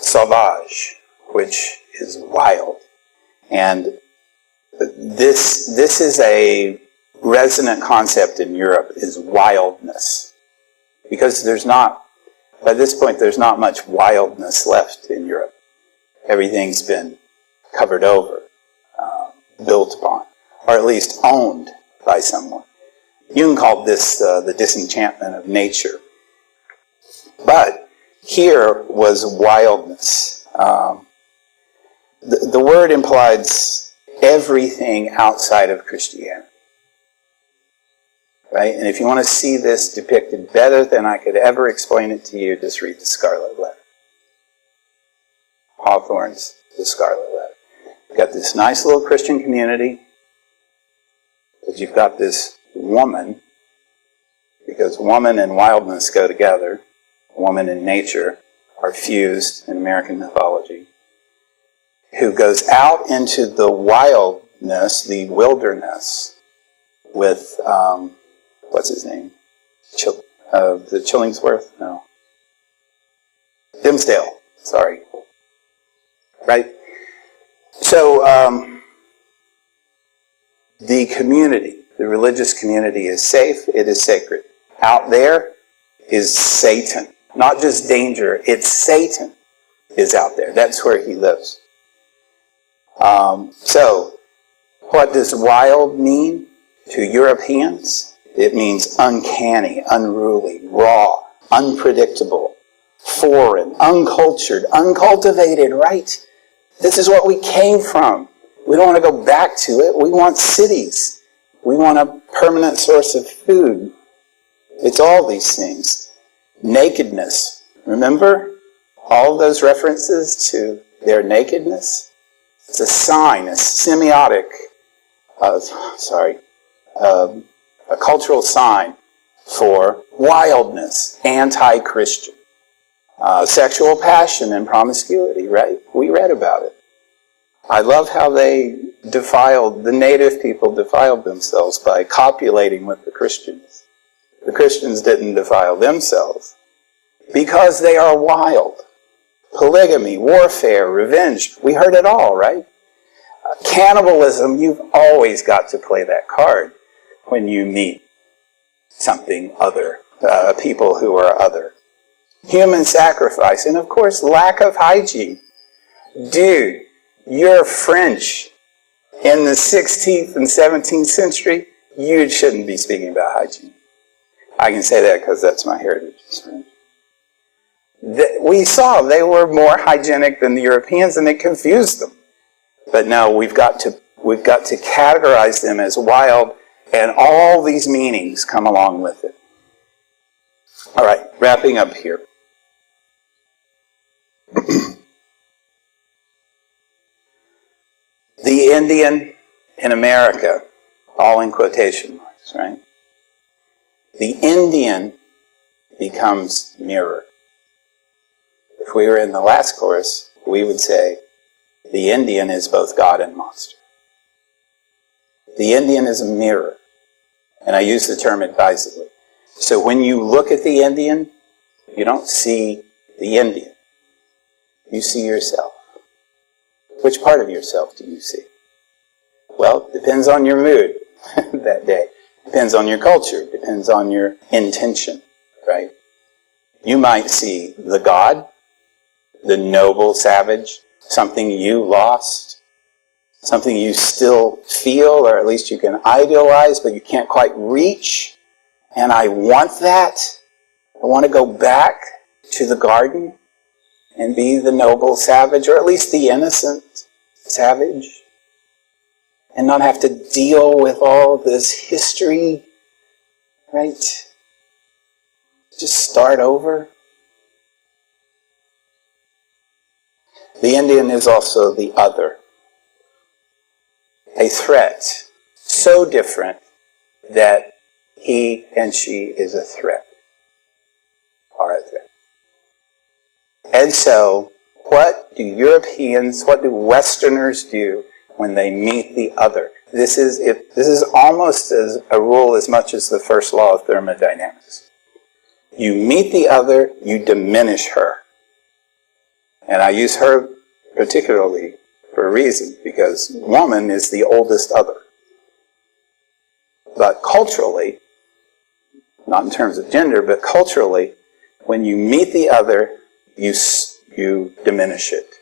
sauvage, which is wild. And this is a resonant concept in Europe, is wildness. Because by this point, there's not much wildness left in Europe. Everything's been covered over, built upon, or at least owned by someone. Jung called this the disenchantment of nature. But here was wildness. The word implies everything outside of Christianity. Right? And if you want to see this depicted better than I could ever explain it to you, just read The Scarlet Letter. Hawthorne's The Scarlet Letter. You've got this nice little Christian community, but you've got this woman, because woman and wildness go together. Woman and nature are fused in American mythology, who goes out into the wildness, the wilderness, with, what's his name? The Chillingsworth? No. Dimsdale, sorry. Right? So, the community, the religious community is safe, it is sacred. Out there is Satan. Not just danger, it's Satan is out there. That's where he lives. So, what does wild mean to Europeans? It means uncanny, unruly, raw, unpredictable, foreign, uncultured, uncultivated, right? This is what we came from. We don't want to go back to it. We want cities. We want a permanent source of food. It's all these things. Nakedness. Remember all of those references to their nakedness? It's a sign, a semiotic, a cultural sign for wildness, anti-Christian. Sexual passion and promiscuity, right? We read about it. I love how the native people defiled themselves by copulating with the Christians. The Christians didn't defile themselves because they are wild. Polygamy, warfare, revenge, we heard it all, right? Cannibalism, you've always got to play that card when you meet something other, people who are other. Human sacrifice, and of course, lack of hygiene. Dude, you're French in the 16th and 17th century, you shouldn't be speaking about hygiene. I can say that because that's my heritage as French. We saw they were more hygienic than the Europeans, and it confused them. But no, we've got to categorize them as wild, and all these meanings come along with it. All right, wrapping up here. The Indian in America, all in quotation marks, right? The Indian becomes mirror. If we were in the last course, we would say the Indian is both God and monster. The Indian is a mirror, and I use the term advisedly. So when you look at the Indian, you don't see the Indian. You see yourself. Which part of yourself do you see? Well, depends on your mood that day. Depends on your culture. Depends on your intention, right? You might see the God, the noble savage, something you lost, something you still feel, or at least you can idealize, but you can't quite reach. And I want that. I want to go back to the garden and be the noble savage, or at least the innocent savage, and not have to deal with all this history, right? Just start over. The Indian is also the other, a threat so different that he and she is a threat, are a threat. And so, what do Europeans, what do Westerners do when they meet the other? This is almost as a rule as much as the first law of thermodynamics. You meet the other, you diminish her. And I use her particularly for a reason, because woman is the oldest other. But culturally, not in terms of gender, but culturally, when you meet the other, you diminish it.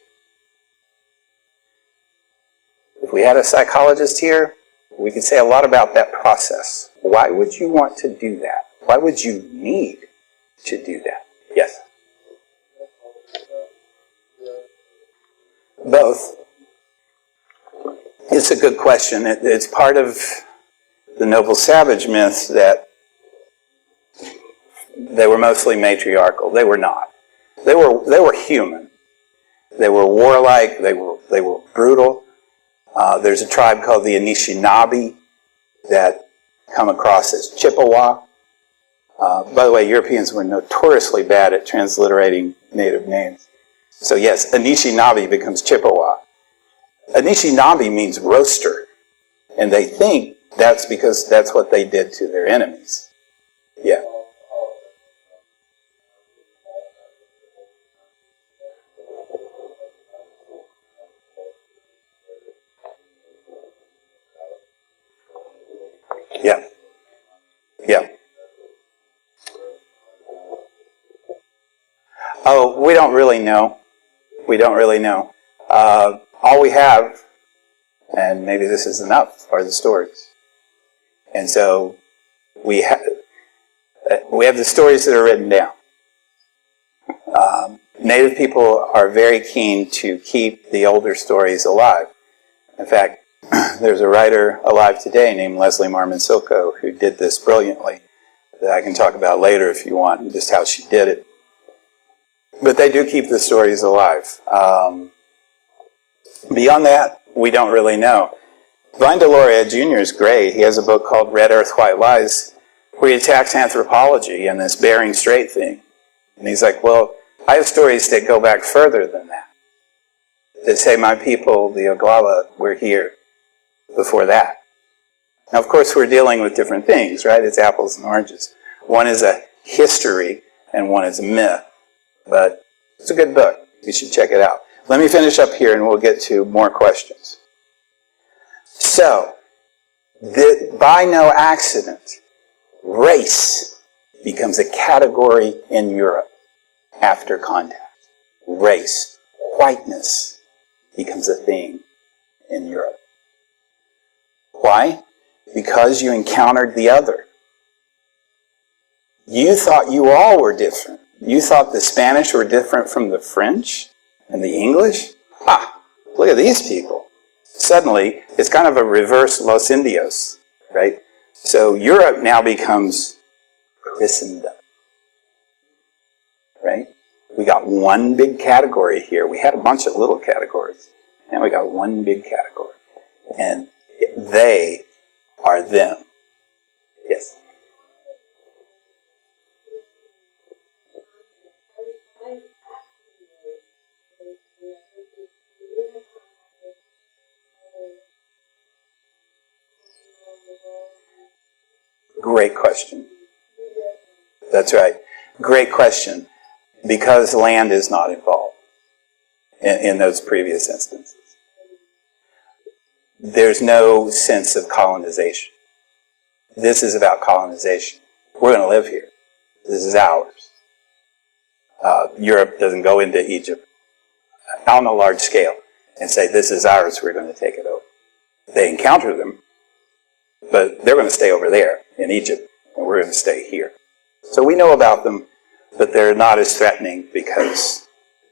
If we had a psychologist here, we could say a lot about that process. Why would you want to do that? Why would you need to do that? Yes? Both. It's a good question. It's part of the noble savage myth that they were mostly matriarchal. They were not. They were human. They were warlike. They were brutal. There's a tribe called the Anishinaabe that come across as Chippewa. By the way, Europeans were notoriously bad at transliterating native names. So yes, Anishinaabe becomes Chippewa. Anishinaabe means roaster, and they think that's because that's what they did to their enemies. Yeah. Yeah. Yeah. Oh, we don't really know. We don't really know. All we have, and maybe this is enough, are the stories. And so we have the stories that are written down. Native people are very keen to keep the older stories alive. In fact, there's a writer alive today named Leslie Marmon Silko who did this brilliantly that I can talk about later if you want, just how she did it. But they do keep the stories alive. Beyond that, we don't really know. Vine Deloria Jr. is great. He has a book called Red Earth, White Lies, where he attacks anthropology and this Bering Strait thing. And he's like, well, I have stories that go back further than that. That say my people, the Oglala, were here before that. Now, of course, we're dealing with different things, right? It's apples and oranges. One is a history and one is a myth. But it's a good book. You should check it out. Let me finish up here and we'll get to more questions. So, by no accident, race becomes a category in Europe after contact. Race, whiteness, becomes a thing in Europe. Why? Because you encountered the other. You thought you all were different. You thought the Spanish were different from the French and the English? Look at these people. Suddenly, it's kind of a reverse Los Indios, right? So Europe now becomes Christendom, right? We got one big category here. We had a bunch of little categories. Now we got one big category. And they are them. Yes? Great question. That's right. Great question. Because land is not involved in those previous instances. there's no sense of colonization. This is about colonization. We're going to live here. This is ours. Europe doesn't go into Egypt on a large scale and say, this is ours, we're going to take it over. They encounter them, but they're going to stay over there in Egypt, and we're going to stay here. So we know about them, but they're not as threatening because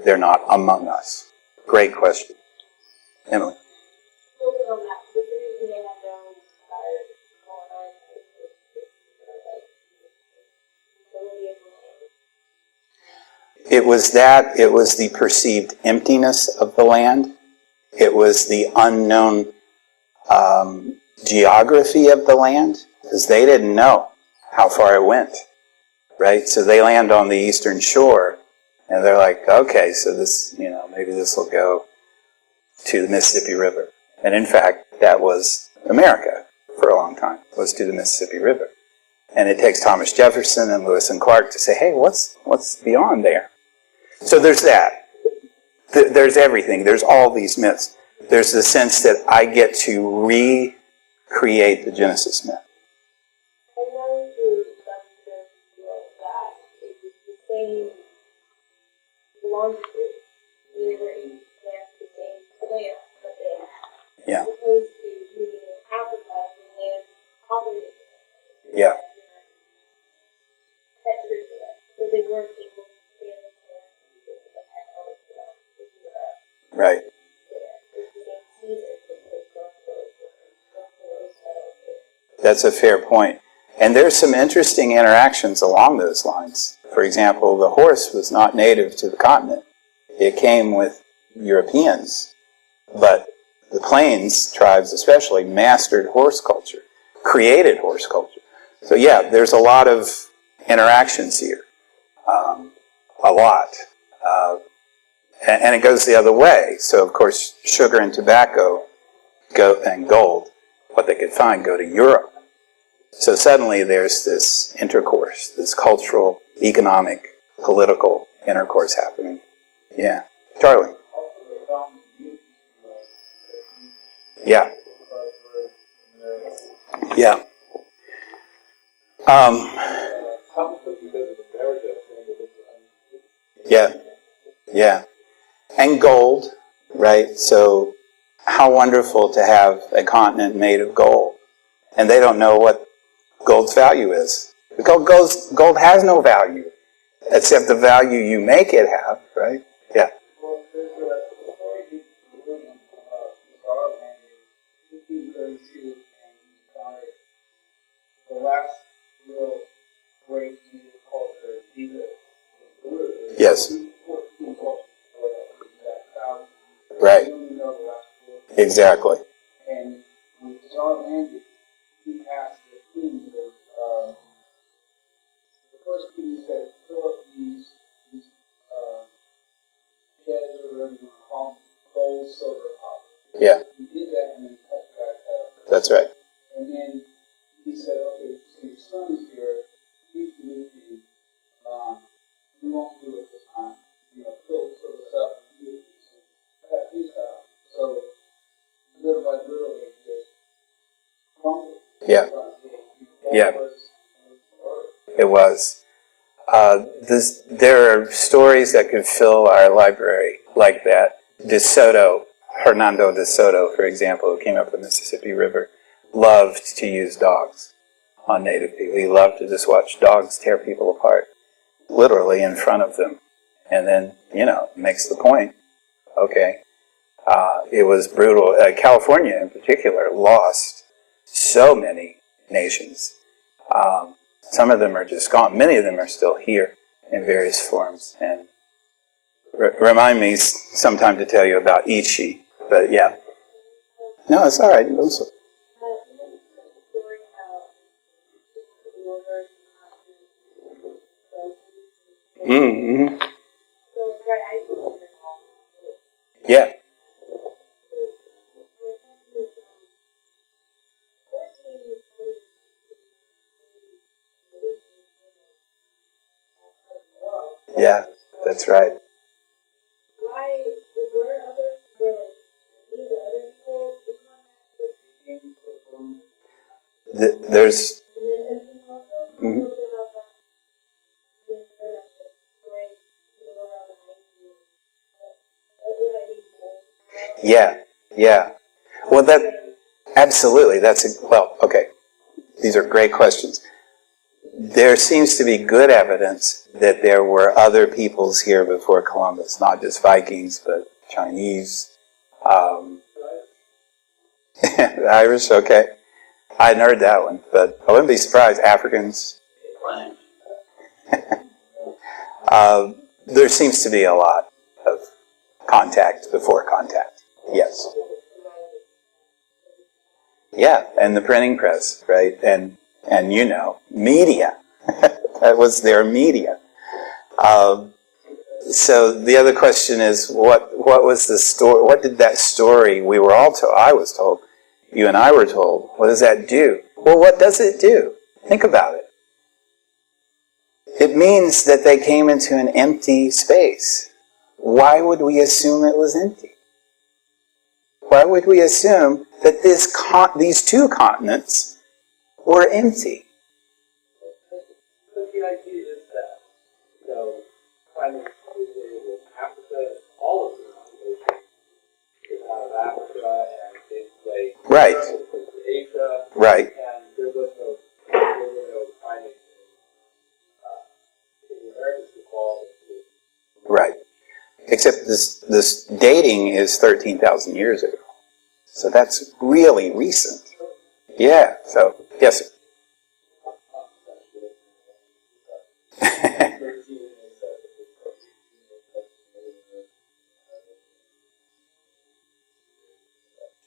they're not among us. Great question. Emily? It was that, it was the perceived emptiness of the land. It was the unknown geography of the land, because they didn't know how far it went, right? So they land on the eastern shore, and they're like, okay, so this, maybe this will go to the Mississippi River. And in fact, that was America for a long time, was to the Mississippi River. And it takes Thomas Jefferson and Lewis and Clark to say, hey, what's beyond there? So there's that. There's everything. There's all these myths. There's the sense that I get to recreate the Genesis myth. I know through some feel that it was the same longitude. They were in the same plant that they had. Yeah. As opposed to being in Africa and land operating. Yeah. So they weren't able to stand the plant because of the technology. Right. That's a fair point. And there's some interesting interactions along those lines. For example, the horse was not native to the continent. It came with Europeans. But the Plains tribes especially mastered horse culture, created horse culture. So yeah, there's a lot of interactions here. A lot. And it goes the other way. So of course, sugar and tobacco and gold, what they could find, go to Europe. So suddenly there's this intercourse, this cultural, economic, political intercourse happening. Yeah. Charlie? Yeah. Yeah. Yeah. Yeah. And gold, right? So how wonderful to have a continent made of gold. And they don't know what gold's value is. Because gold has no value, except the value you make it have, right? Yeah. Well, there's a story in Garland in 1532, and he founded the last real great native culture, Jesus. Yes. Right. Exactly. And when Tsar landed, he asked the king, the first king said, fill up these sheds or whatever you call them, gold, silver, copper. Yeah. He did that and then cut back up. That's right. And then he said, okay, so your son is here, he's the new king. We won't do it this time. Fill this up and do it. Cut his out. So little by little, it just crumbled. Yeah. Yeah. It was. There are stories that could fill our library like that. Hernando de Soto, for example, who came up the Mississippi River, loved to use dogs on native people. He loved to just watch dogs tear people apart, literally in front of them. And then, makes the point. Okay. It was brutal. California, in particular, lost so many nations. Some of them are just gone. Many of them are still here in various forms. And remind me sometime to tell you about Ichi. But yeah. No, it's all right. Mm-hmm. Yeah. Yeah, that's right. there's, And then also a mhm. little bit about that with the story more on the what would I be told? Yeah, yeah. Well, absolutely. Well, okay. These are great questions. There seems to be good evidence that there were other peoples here before Columbus, not just Vikings, but Chinese, um, Irish, okay. I hadn't heard that one, but I wouldn't be surprised. Africans. There seems to be a lot of contact before contact. Yes. Yeah, and the printing press, right? And media. That was their media. So the other question is, what was the story? What did that story we were all told? I was told, you and I were told. What does that do? Well, what does it do? Think about it. It means that they came into an empty space. Why would we assume it was empty? Why would we assume that these two continents were empty? But the idea is that, kind of Africa and all of the population is out of Africa and they Right. to Asia. Right. And there were no findings in the Americas to fall into. Right. Except this dating is 13,000 years ago. So that's really recent. Yeah. So, yes, sir.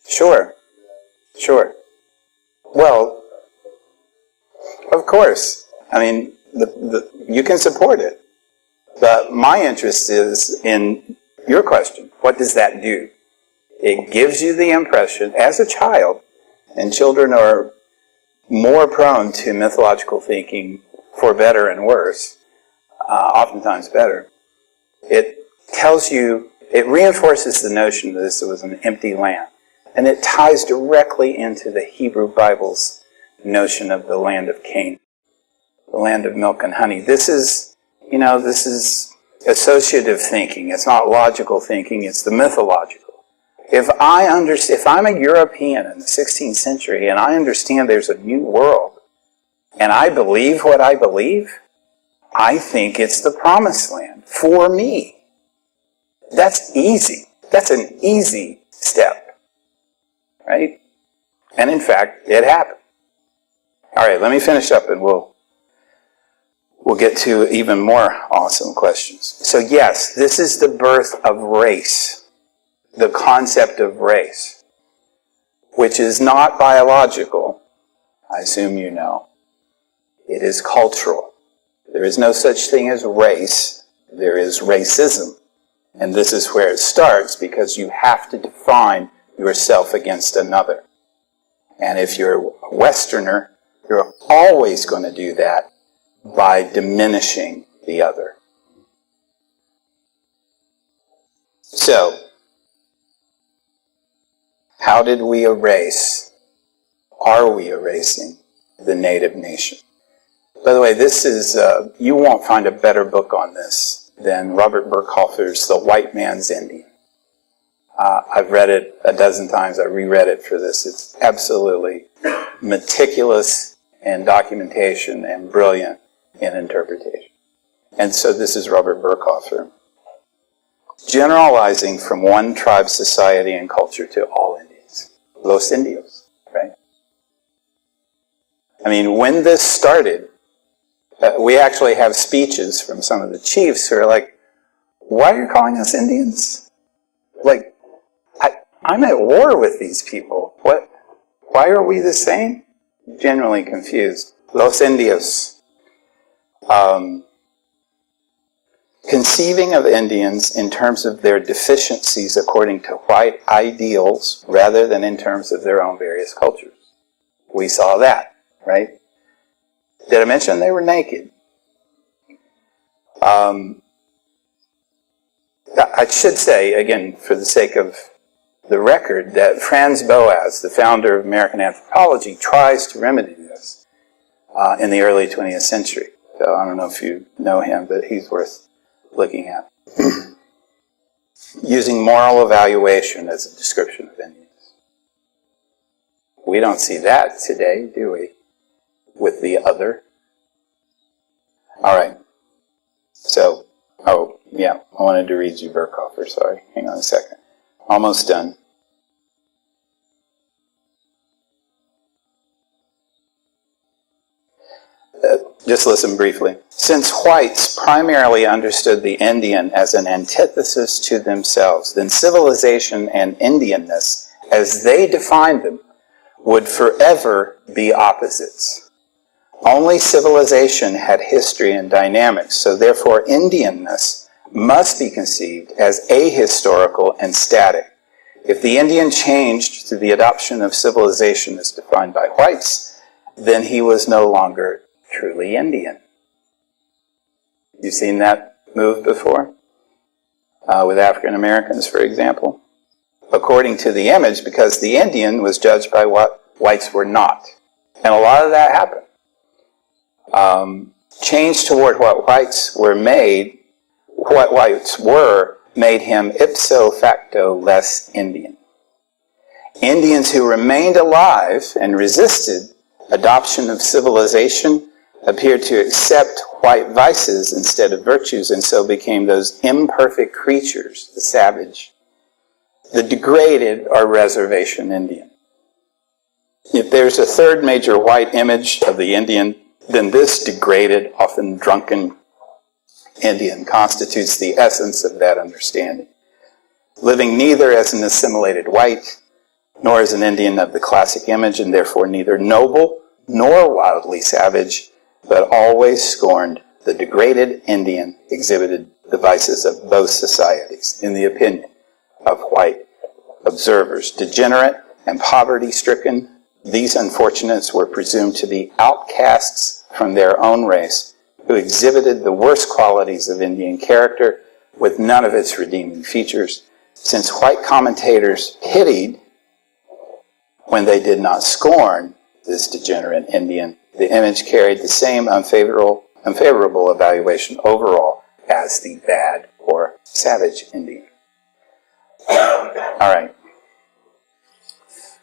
Sure. Sure. Well, of course. I mean, you can support it. But my interest is in your question. What does that do? It gives you the impression, as a child, and children are more prone to mythological thinking for better and worse, oftentimes better. It tells you, it reinforces the notion that this was an empty land. And it ties directly into the Hebrew Bible's notion of the land of Canaan, the land of milk and honey. This is associative thinking. It's not logical thinking, it's the mythological. If I'm a European in the 16th century and I understand there's a new world, and I believe what I believe, I think it's the promised land for me. That's easy. That's an easy step, right? And in fact, it happened. All right, let me finish up and we'll get to even more awesome questions. So yes, this is the birth of race, the concept of race, which is not biological, I assume you know. It is cultural. There is no such thing as race. There is racism. And this is where it starts, because you have to define yourself against another. And if you're a Westerner, you're always going to do that by diminishing the other. So, how did we erase, are we erasing the native nation? By the way, this is, you won't find a better book on this than Robert Burkhalter's The White Man's Indian. I've read it a dozen times. I reread it for this. It's absolutely meticulous in documentation and brilliant in interpretation. And so this is Robert Burkhalter. Generalizing from one tribe, society, and culture to all Indians. Los Indios, right? I mean, when this started, we actually have speeches from some of the chiefs who are like, why are you calling us Indians? Like, I'm at war with these people. What? Why are we the same? Generally confused. Los Indios. Conceiving of Indians in terms of their deficiencies according to white ideals rather than in terms of their own various cultures. We saw that, right? Did I mention they were naked? I should say, again, for the sake of the record that Franz Boas, the founder of American anthropology, tries to remedy this in the early 20th century. So I don't know if you know him, but he's worth looking at. Using moral evaluation as a description of Indians. We don't see that today, do we? With the other. All right. So, oh, yeah, I wanted to read you Berkhofer, sorry. Hang on a second. Almost done. Just listen briefly. Since whites primarily understood the Indian as an antithesis to themselves, then civilization and Indianness, as they defined them, would forever be opposites. Only civilization had history and dynamics, so therefore Indianness must be conceived as ahistorical and static. If the Indian changed through the adoption of civilization as defined by whites, then he was no longer truly Indian. You've seen that move before? With African Americans, for example? According to the image, because the Indian was judged by what whites were not. And a lot of that happened. Change toward what whites were made him ipso facto less Indian. Indians who remained alive and resisted adoption of civilization appeared to accept white vices instead of virtues, and so became those imperfect creatures, the savage, the degraded or reservation Indian. If there's a third major white image of the Indian, then this degraded, often drunken Indian constitutes the essence of that understanding. Living neither as an assimilated white, nor as an Indian of the classic image, and therefore neither noble nor wildly savage, but always scorned, the degraded Indian exhibited the vices of both societies, in the opinion of white observers. Degenerate and poverty-stricken, these unfortunates were presumed to be outcasts from their own race, who exhibited the worst qualities of Indian character with none of its redeeming features. Since white commentators pitied when they did not scorn this degenerate Indian, the image carried the same unfavorable evaluation overall as the bad or savage Indian. All right.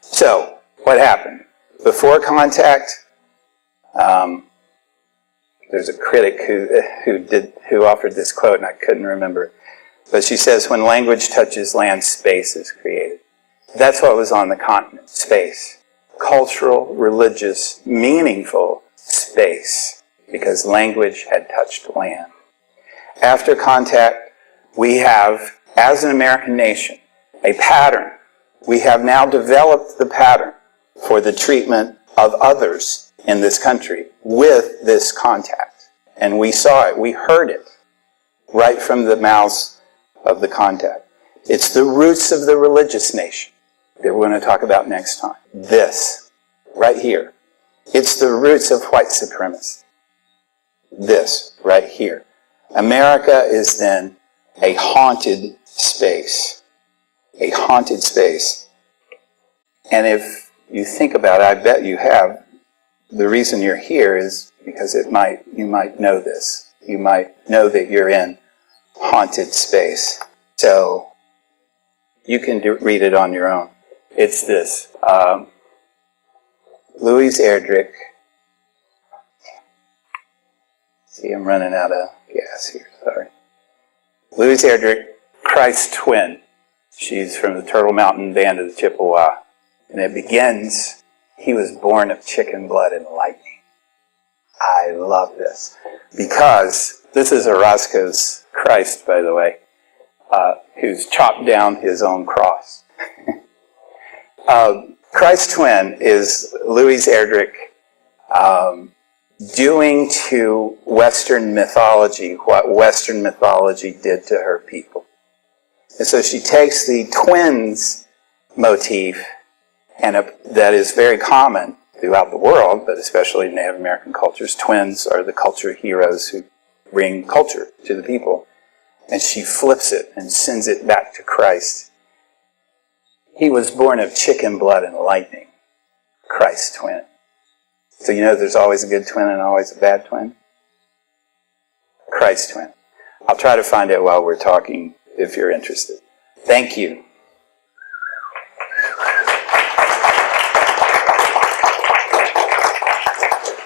So, what happened? Before contact, there's a critic who offered this quote, and I couldn't remember it. But she says, when language touches land, space is created. That's what was on the continent, space. Cultural, religious, meaningful space, because language had touched land. After contact, we have, as an American nation, a pattern. We have now developed the pattern for the treatment of others in this country with this contact. And we saw it, we heard it, right from the mouths of the contact. It's the roots of the religious nation that we're going to talk about next time. This, right here. It's the roots of white supremacy. This, right here. America is then a haunted space. A haunted space. And if you think about it, I bet you have, the reason you're here is because you might know this. You might know that you're in haunted space. So you can read it on your own. It's this. Louise Erdrich. See, I'm running out of gas here, sorry. Louise Erdrich, Christ's twin. She's from the Turtle Mountain Band of the Chippewa. And it begins, he was born of chicken blood and lightning. I love this. Because this is Orozco's Christ, by the way, who's chopped down his own cross. Christ's twin is Louise Erdrich doing to Western mythology what Western mythology did to her people. And so she takes the twins motif, and that is very common throughout the world, but especially in Native American cultures. Twins are the culture heroes who bring culture to the people. And she flips it and sends it back to Christ. He was born of chicken blood and lightning. Christ twin. So you know there's always a good twin and always a bad twin? Christ twin. I'll try to find it while we're talking if you're interested. Thank you.